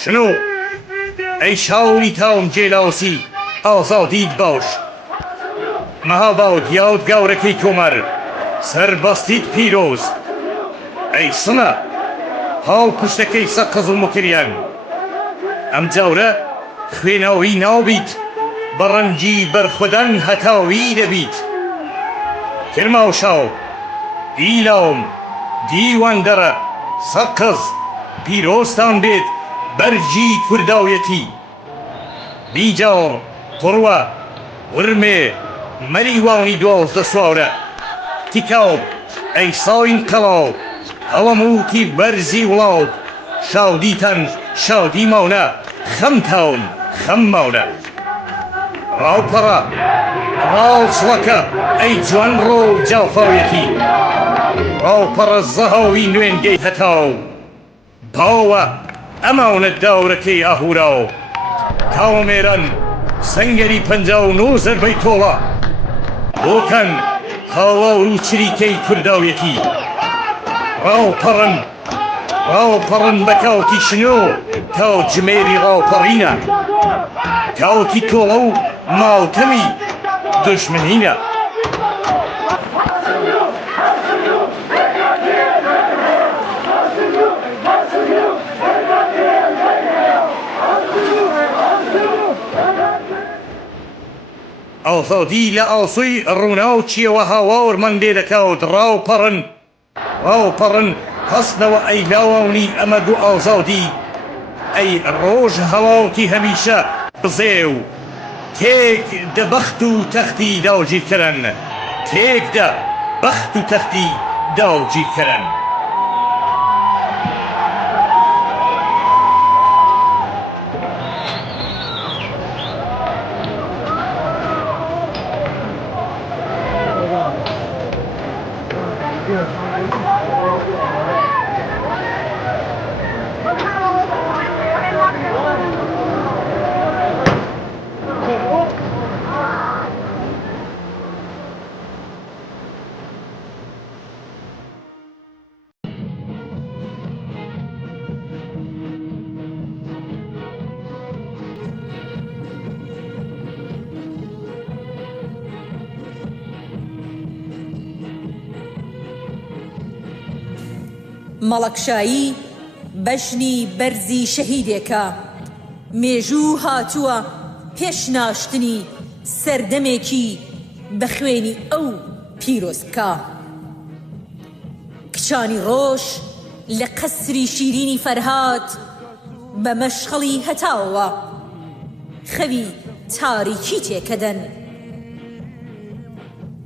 شنو ئەی شاوری تاوم جێلاوسی ئازادیت باش مەها باوت یاوت گاورەکەی کۆمەر سەربەستیت پیرۆز ئەی سنە هاو کوشتەکەی سەقز و مکریان ئەم جاورە خوێناوی ناوبیت بەڕەنجی بەرخودان هەتاوی دەبیت کرما و شاو دیلاوم دیوان دەرە سەقز پیرۆستان بێت بەرجی کورداویەتی بیجاڕ قڕوە ورمێ مەریوانی دوازدە سوارە تیکاو ئەی ساوین قەڵاو هەڵەموتی بەرزی وڵاو شاودیتەن شادی ماونە خەم تاون خەم ماونە ڕاوپەڕە ڕاوچڵەکە ئەی جوان ڕۆ جاوفاویەتی ڕاوپەڕە زەهاوی نوێنگەی هەتاو باوە ئەماونە داورەکەی ئاهوراو تاوەمێران سەنگەری 59 زەربەی تۆڵە بۆکەن هاواور و چریکەی کورداویەتی ڕاوپەڕن بە کاوتی شنۆ تاو جمێری ڕاوپەڕینە کاوتی تۆڵە و ماوتەمی دژمنینە ئازادی لە ئاسوی ڕووناو چیەوە هاواورمان لێ دەکاوت ڕاوپەڕن هەستنەوە ئەی لاوانی ئەمەد و ئازادی ئەی ڕۆژ هەواوتی هەمیشە بزێ و تێک دە بەخت و تەختی داوگیرکەرن تێک دە بەخت و تەختی داوگیرکەرن مەڵەکشایی بەشنی بەرزی شەهیدێکە مێژوو هاتووە پێش ناشتنی سەردەمێکی بە خوێنی ئەو پیرۆزکە کچانی ڕۆژ لە قەسری شیرینی فەرهاد بە مەشخەڵی هەتاوە خەوی تاریکی تێکەدەن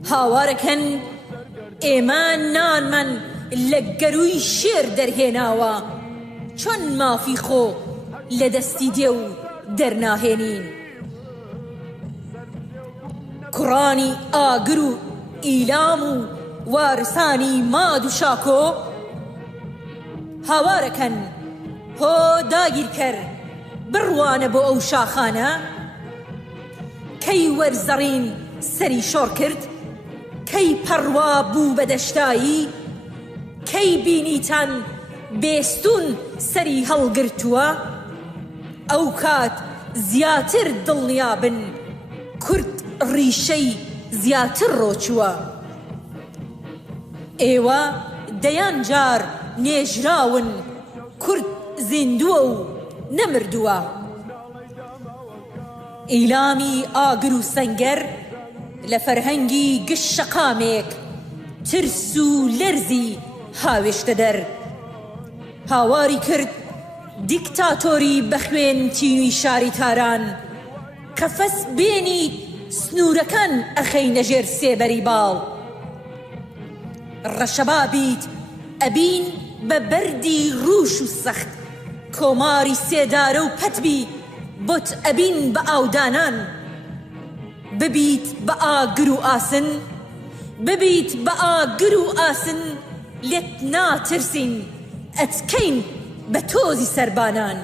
هاوارەکەن ئێمە نانمان لە گەروی شێر دەرهێناوە چۆن مافی خۆ لە دەستی دێ و دەرناهێنین کوڕانی ئاگر و ئیلام و وارسانی ماد و شاکۆ هاوارەکەن هۆ داگیرکەر بڕوانە بۆ ئەو شاخانە کەی وەرزەڕین سەری شۆڕ کرد کەی پەڕوا بوو بە دەشتایی کەی بینیتان بێستون سەری هەڵگرتووە ئەو کات زیاتر دڵنیابن کورد ڕیشەی زیاتر ڕۆچووە ئێوە دەیان جار نێژراون کورد زیندووە و نەمردووە ئیلامی ئاگر و سەنگەر لە فەرهەنگی گشت شەقامێک ترس و لەرزی هاوێشتە دەر هاواری کرد دیکتاتۆری بەخوێن تینوی شاری تاران قەفەس بێنی سنوورەکان ئەخەینە ژێر سێبەری باڵ ڕەشەبابیت ئەبین بە بەردی ڕوش و سەخت کۆماری سێدارە و پەتبی بۆت ئەبین بە ئاودانان ببیت بە ئاگر و ئاسن ببیت بە ئاگر و ئاسن لێت ناترسین ئەتکەین بە تۆزی سەربانان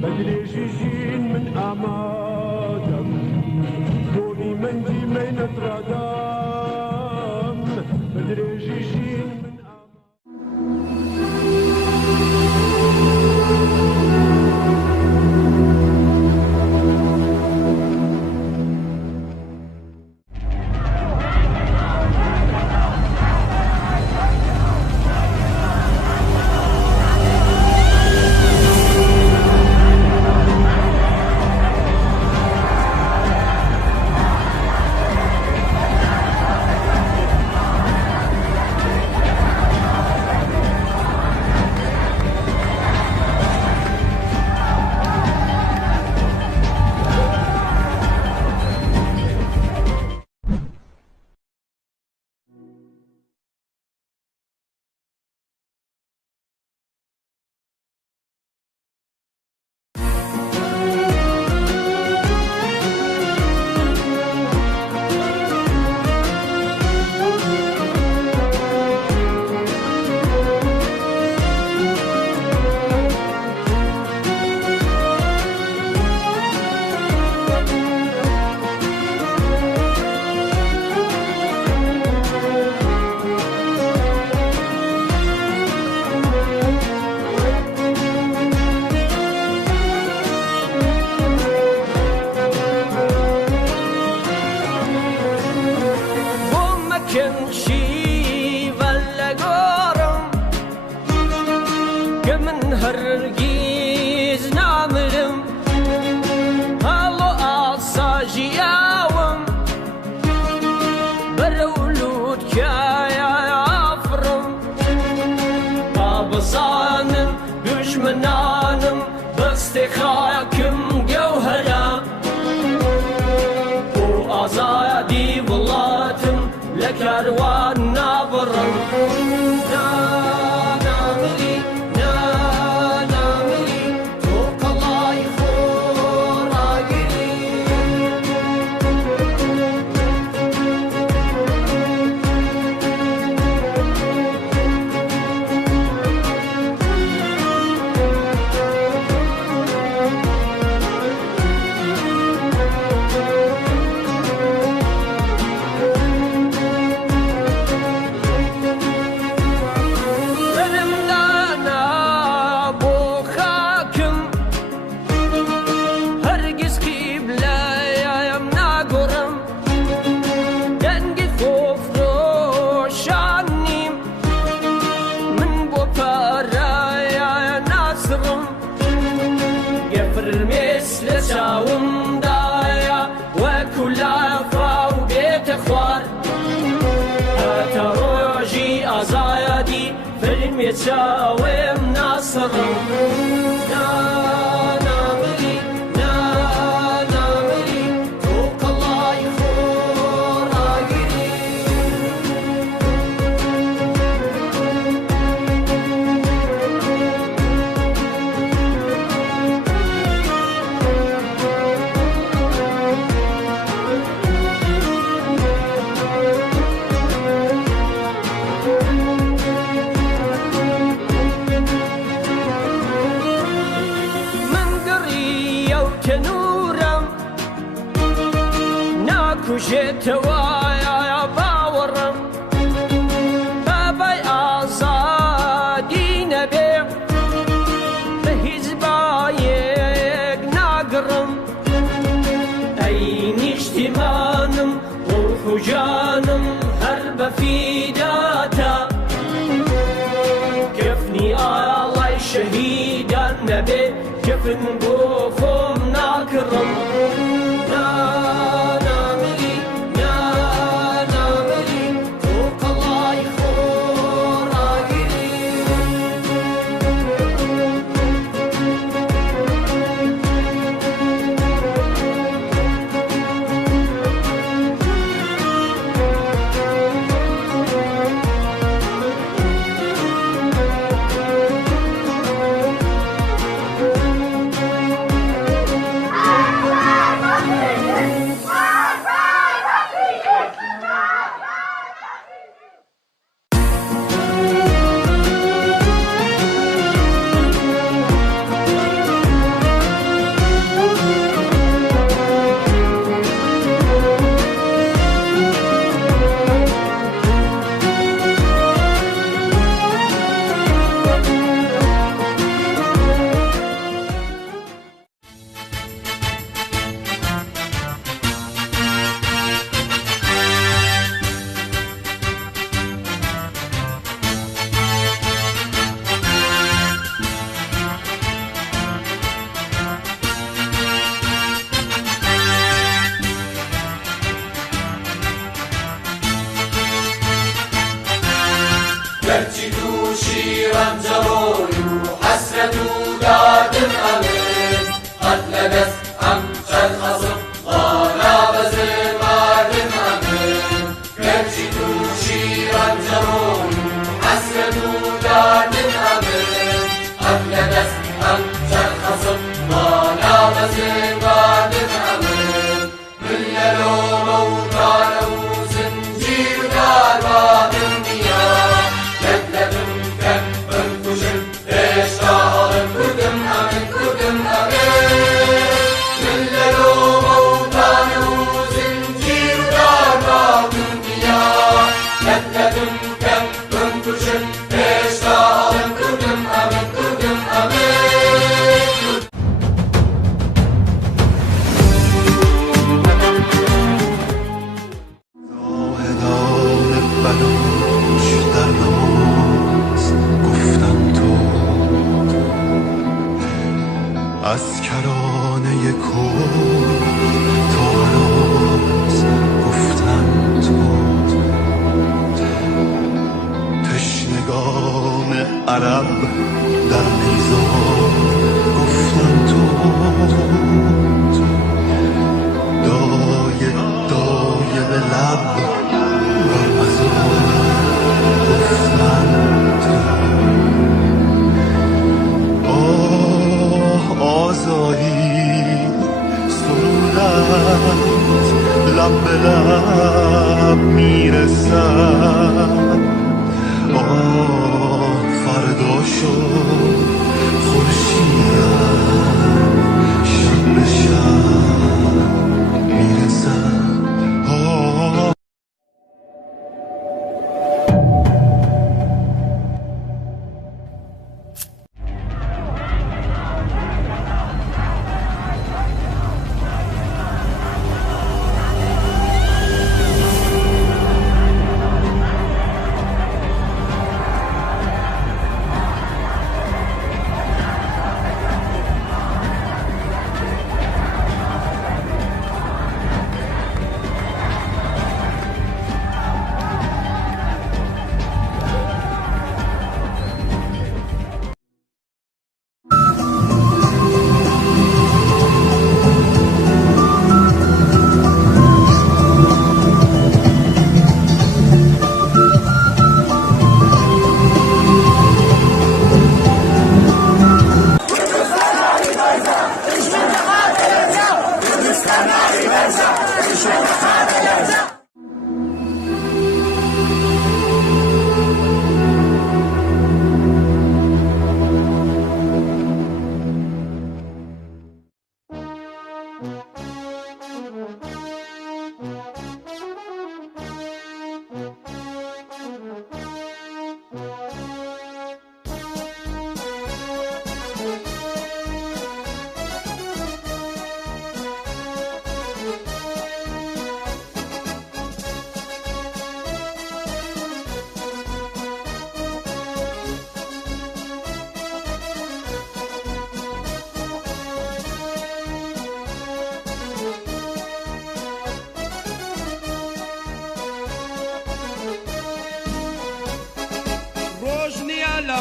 بەدرێژی ژین من ئامادەم بۆمی مەنگی مەینەتڕادام بەدرێژی ژین من چاوێم ناسڕم نامری نامری تۆ قەڵای خۆڕاگری کوژێتەوایە باوەڕم بابای ئازادی نەبێ بە هیچ بایەک ناگڕم ئەی نیشتیمانم ڕوح و جانم هەر بە فیداتە کەفنی ئاڵای شەهیدان نەبێ کەفن بۆ خۆم ناکڕم گەرچی تووشی ڕەنجەڕۆی و حەسرەت و دادم ئەمن قەت لە دەست ئەم چەند خەزم ڕانا بەزێ مادم ئەمن گەرچی تووشی ڕەنجەڕۆی و حەسرەت و دادم ئەمن قەت لە دەست ئەم چەند خەزم ڕانا بەزێ مادم ئەمن من لە لۆمە و تارە و زنجیر و دارمادم نییە از کرانه کوه تا راز گفتم تو تشنگان عرب در نیزار گفتم تو دایه به لب بر مزار گفتم تو آزادی سرودت لب به لب میرسد فردا شد خورشیدم شب به شب میرسد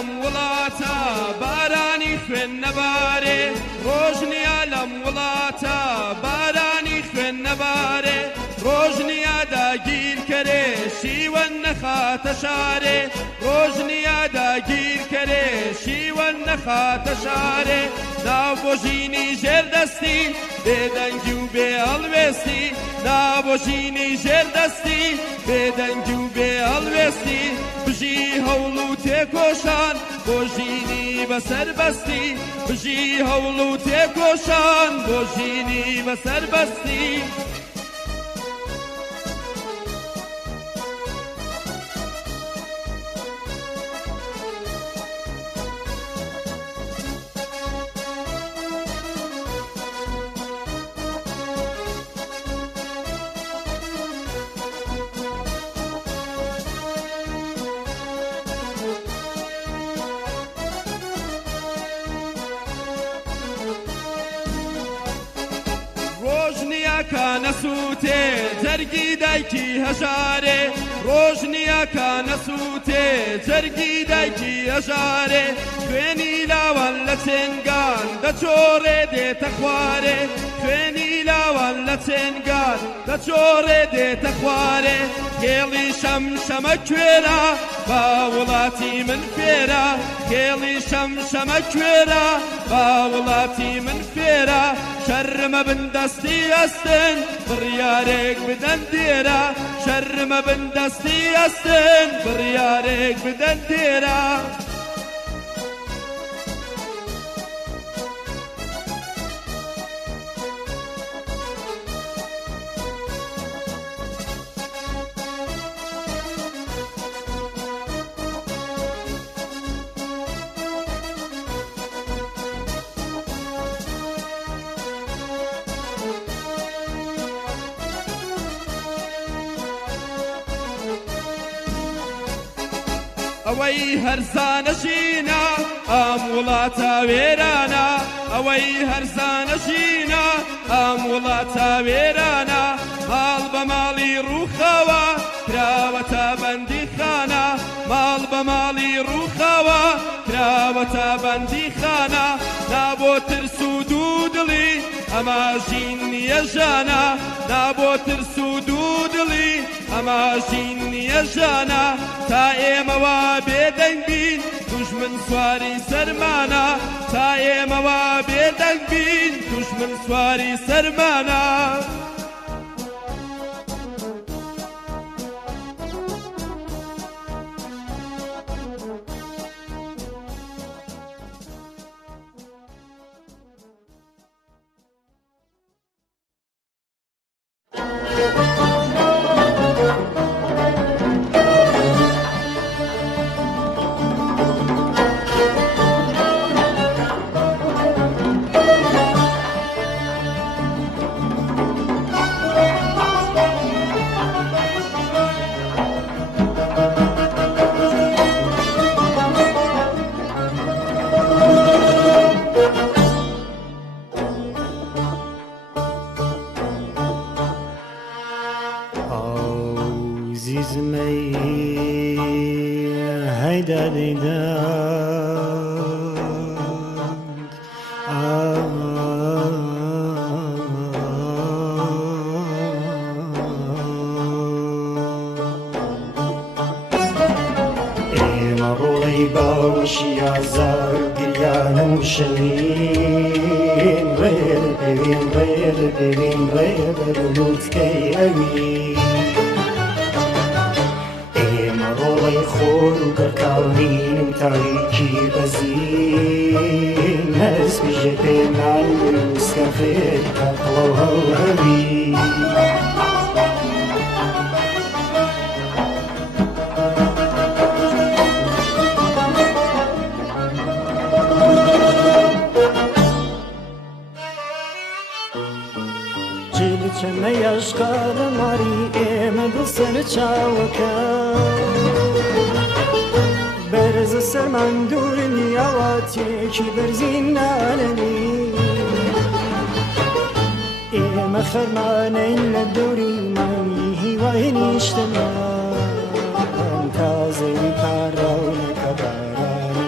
لەم وڵاتە بارانی خوێن نەبارێ ڕۆژنیا لەم وڵاتە بارانی خوێن نەبارێ ڕۆژنیا داگیرکەرێ شیوەن نەخاتە شارێ ڕۆژنیا داگیرکەرێ شیوەن نەخاتە شارێ ناو بۆ ژینی ژێردەستی بێدەنگی و بێ هەڵوێستی ناو بۆ ژینی ژێردەستی بێدەنگی و بێ هەڵوێستی بژی هەوڵ و تێکۆشان بۆ ژینی بەسەر بەستی بژی هەوڵ و تێکۆشان بۆ ژینی بەسەر بەستی نەسووتێ جەرگی دایکی هەژارێ ڕۆژنیا کە نەسووتێ جەرگی دایکی هەژارێ خوێنی لاوان لە چێنگان دەچۆڕێ دێتە خوارێ خوێنی لاوان لە چێنگان دەچۆڕێ دێتە خوارێ کێڵی شەمشەمە کوێرە با وڵاتی من فێرە کێڵی شەمشەمە کوێرە با وڵاتی من فێرە شەرمە بندەستی ئەستن بڕیارێک بدەن دێرە شەرمە بندەستی ئەستن بڕیارێک بدەن دێرە ئەوەی هەرزانەشینە ئەم وڵاتە وێرانە ئەوەی هەرزانەشینە ئەم وڵاتە وێرانە ماڵ بە ماڵی ڕووخەوە کراوەتە بەندی خانە ماڵ بە ماڵی ڕووخەوە کراوەتە بەندی خانە نابۆ ترس و دوو دڵی ئەمە ژین نییە ژانە نابۆ ترس و دوو دڵی ئەمە ژین نییە ژانە تا ئێمەوە بێدەنگ بین دوژمن سواری سەرمانە تا ئێمەوە بێدەنگ بین دوژمن سواری سەرمانە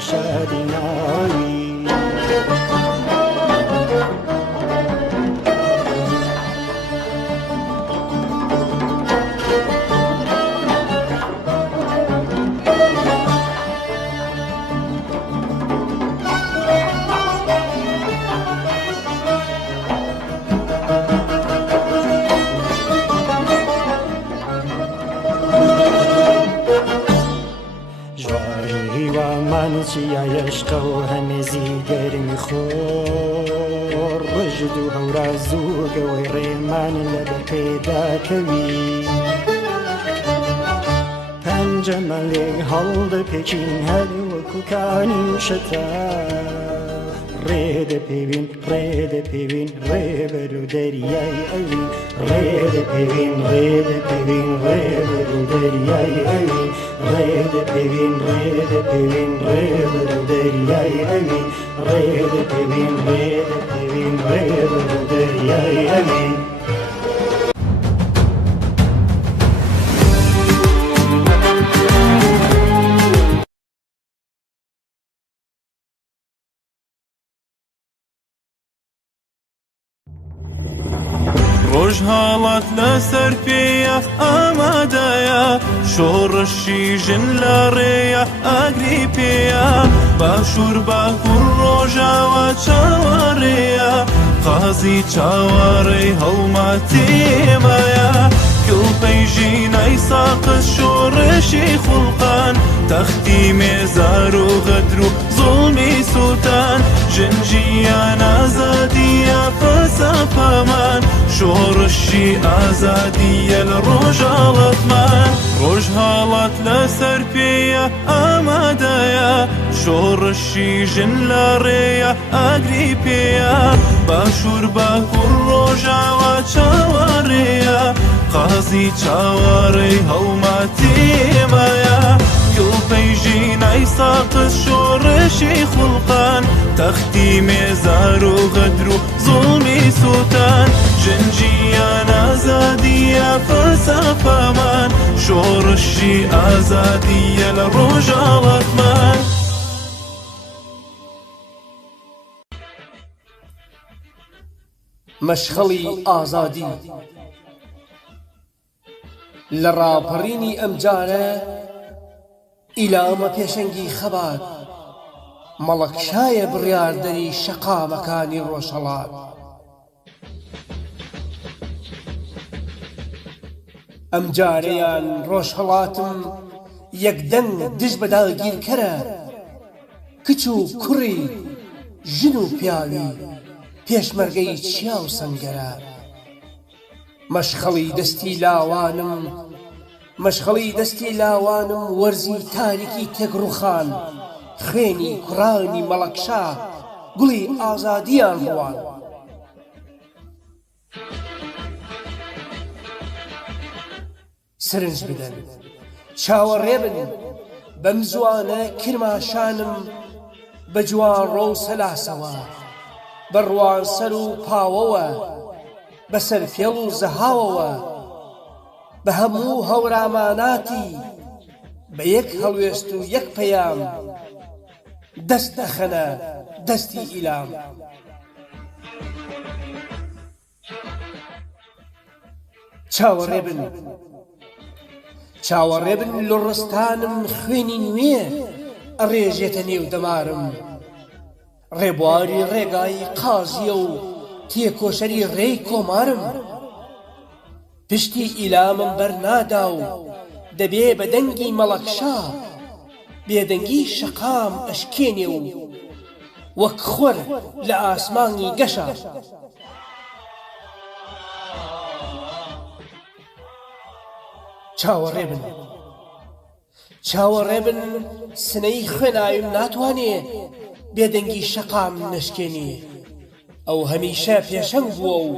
شادی ناوی چیا عشق و هەمێزی گەرمی خۆر ڕژد و هەوراز و گەوەی ڕێمان لەبەر پێداکەوی پەنجەمە لێک هەڵدەپێچین هەر وەکوکانی وشەتە ڕێدەپێوین ڕێدەپێوین ڕێبەر و دەریای ئەوین ڕێدەپێوین ڕێدەپێوین ڕێبەر و دەریای ئەوین ڕێدەپێوین ڕێدەپێوین ڕێبەر و دەریای ئەوین ڕێدەپێوین ڕێدەپێوین ڕێبەر و دەریای ئەوین ڕۆژ هاڵات لەسەر پێیە ئامادەیە شۆڕشی ژن لە ڕێیە ئاگری پێیە باشوور باکوور ڕۆژاوە چاوەڕێیە قازی چاوەڕێی هەڵماتێمەیە کڵپەی ژینای ساقس شۆڕشی خوڵقان تەختی مێزار و غەدر و زوڵمی سووتان ژنجیان ئازادیە فەلسەفەمان شۆڕشی ئازادیە لە ڕۆژاڵەتمان ڕۆژ هاڵات لەسەر پێیە ئامادەیە شۆڕشی ژن لە ڕێیە ئاگری پێیە باشوور باکوور ڕۆژاوە چاوەڕێیە قازی چاوەڕێی هەڵماتێمەیە کڵپەی ژینای ساقس شۆڕشی خوڵقان تەختی مێزار و غەدر و زوڵمی سووتان ژنجیان ئازادیە فەلسەفەمان شۆڕشی ئازادیە لە ڕۆژاڵەتمان مەشخەڵی ئازادی لە ڕاپەڕینی ئەمجارە ئیلامە پێشەنگی خەبات مەڵەکشایە بڕیاردەری شەقامەکانی ڕۆژهەڵات ئەمجارەیان ڕۆژهەڵاتم یەکدەنگ دژ بەداگیرکەرە کچ و کوڕی ژن و پیاوی پێشمەرگەی چیا و سەنگەرە مەشخەڵی دەستی لاوانم وەرزی تاریکی تێگڕوخان خوێنی کوڕانی مەڵەکشا گوڵی ئازادیان ڕوان سرنج بدەن چاوەڕێ بن بەم زوانە کرماشانم بە جوان ڕۆ و سەلاسەوە بەڕوان سەر و پاوەوە بەسەر فێڵ و زەهاوەوە بە هەموو هەوراماناتی بە یەک هەڵوێست و یەک پەیام دەست دەخەنە دەستی ئیلام چاوەڕێ بن لە ڕستانم خوێنی نوێ ئەڕێژێتە نێو دەمارم ڕێبواری ڕێگای قازیە و تێکۆشەری ڕێی کۆمارم پشتی ئیلامم بەرنادا و دەبێ بە دەنگی مەڵەکشا بێدەنگی شەقام ئەشکێنێ و وەک خۆر لە ئاسمانی گەشە چاوەڕێ بن سنەی خوێناویم ناتوانێ بێدەنگی شەقام نەشکێنێ ئەو هەمیشە پێشەنگ بووە و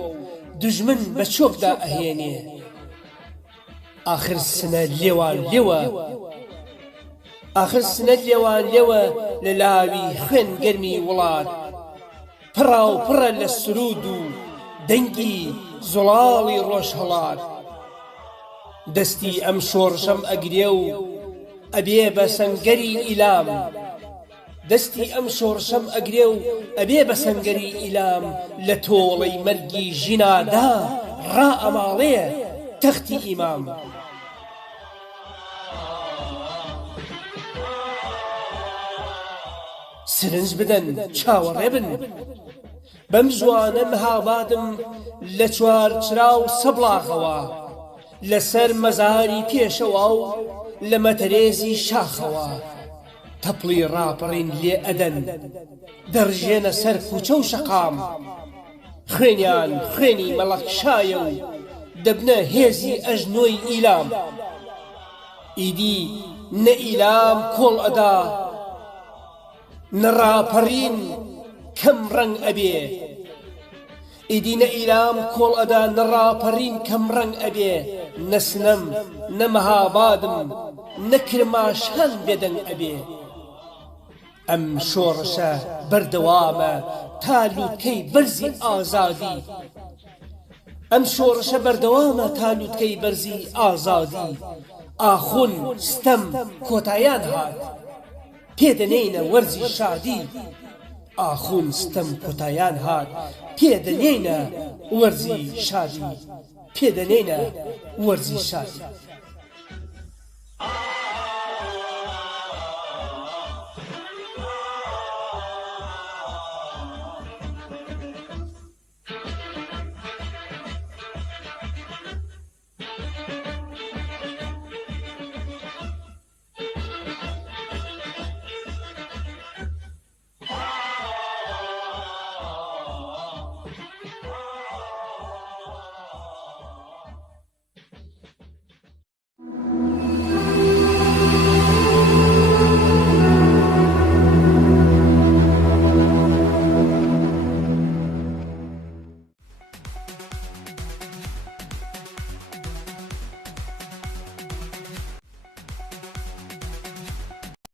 دژمن بە چۆکدا ئەهێنێ ئاخر سنە لێوان لێوە لە لاوی خوێن گەرمی وڵات پڕا و پڕە لە سرود و دەنگی زوڵاڵی ڕۆژهەڵات دەستی ئەم شۆڕشەم ئەگرێ و ئەبێ بە سەنگەری ئیلام دەستی ئەم شۆڕشەم ئەگرێ و ئەبێ بە سەنگەری ئیلام لە تۆڵەی مەرگی ژینادا ڕائەماڵێ تەختی ئیمام. سرنج بدەن چاوەڕێ بن بەم زوانە مەهابادم لە چوار چرا و سەبڵاغەوە لەسەر مەزاری پێشەوە و لە مەتەرێزی شاخەوە تەپڵی ڕاپەڕین لێ ئەدەن دەڕژێنە سەر کوچە و شەقام خوێنیان خوێنی مەڵەکشایە و دەبنە هێزی ئەژنۆی ئیلام. ئیدی نە ئیلام کۆڵ ئەدا نەڕاپەڕین کەم ڕەنگ ئەبێ. ئیدی نە ئیلام کۆڵ ئەدا نەڕاپەڕین کەم ڕەنگ ئەبێ. نەسنەم نەمەهابادم نەکرماشان بێدەنگ ئەبێ. ئەم شۆڕشە بەردەوامە تا لووتکەی بەرزی ئازادی. ئەم شۆڕشە بەردەوامە تا لووتکەی بەرزی ئازادی. ئاخون ستەم کۆتایان هات پێدەنێینە وەرزی شادی. ئاخون ستەم کۆتایان هات پێدەنێینە وەرزی شادی. پێدەنێینە وەرزی شادی.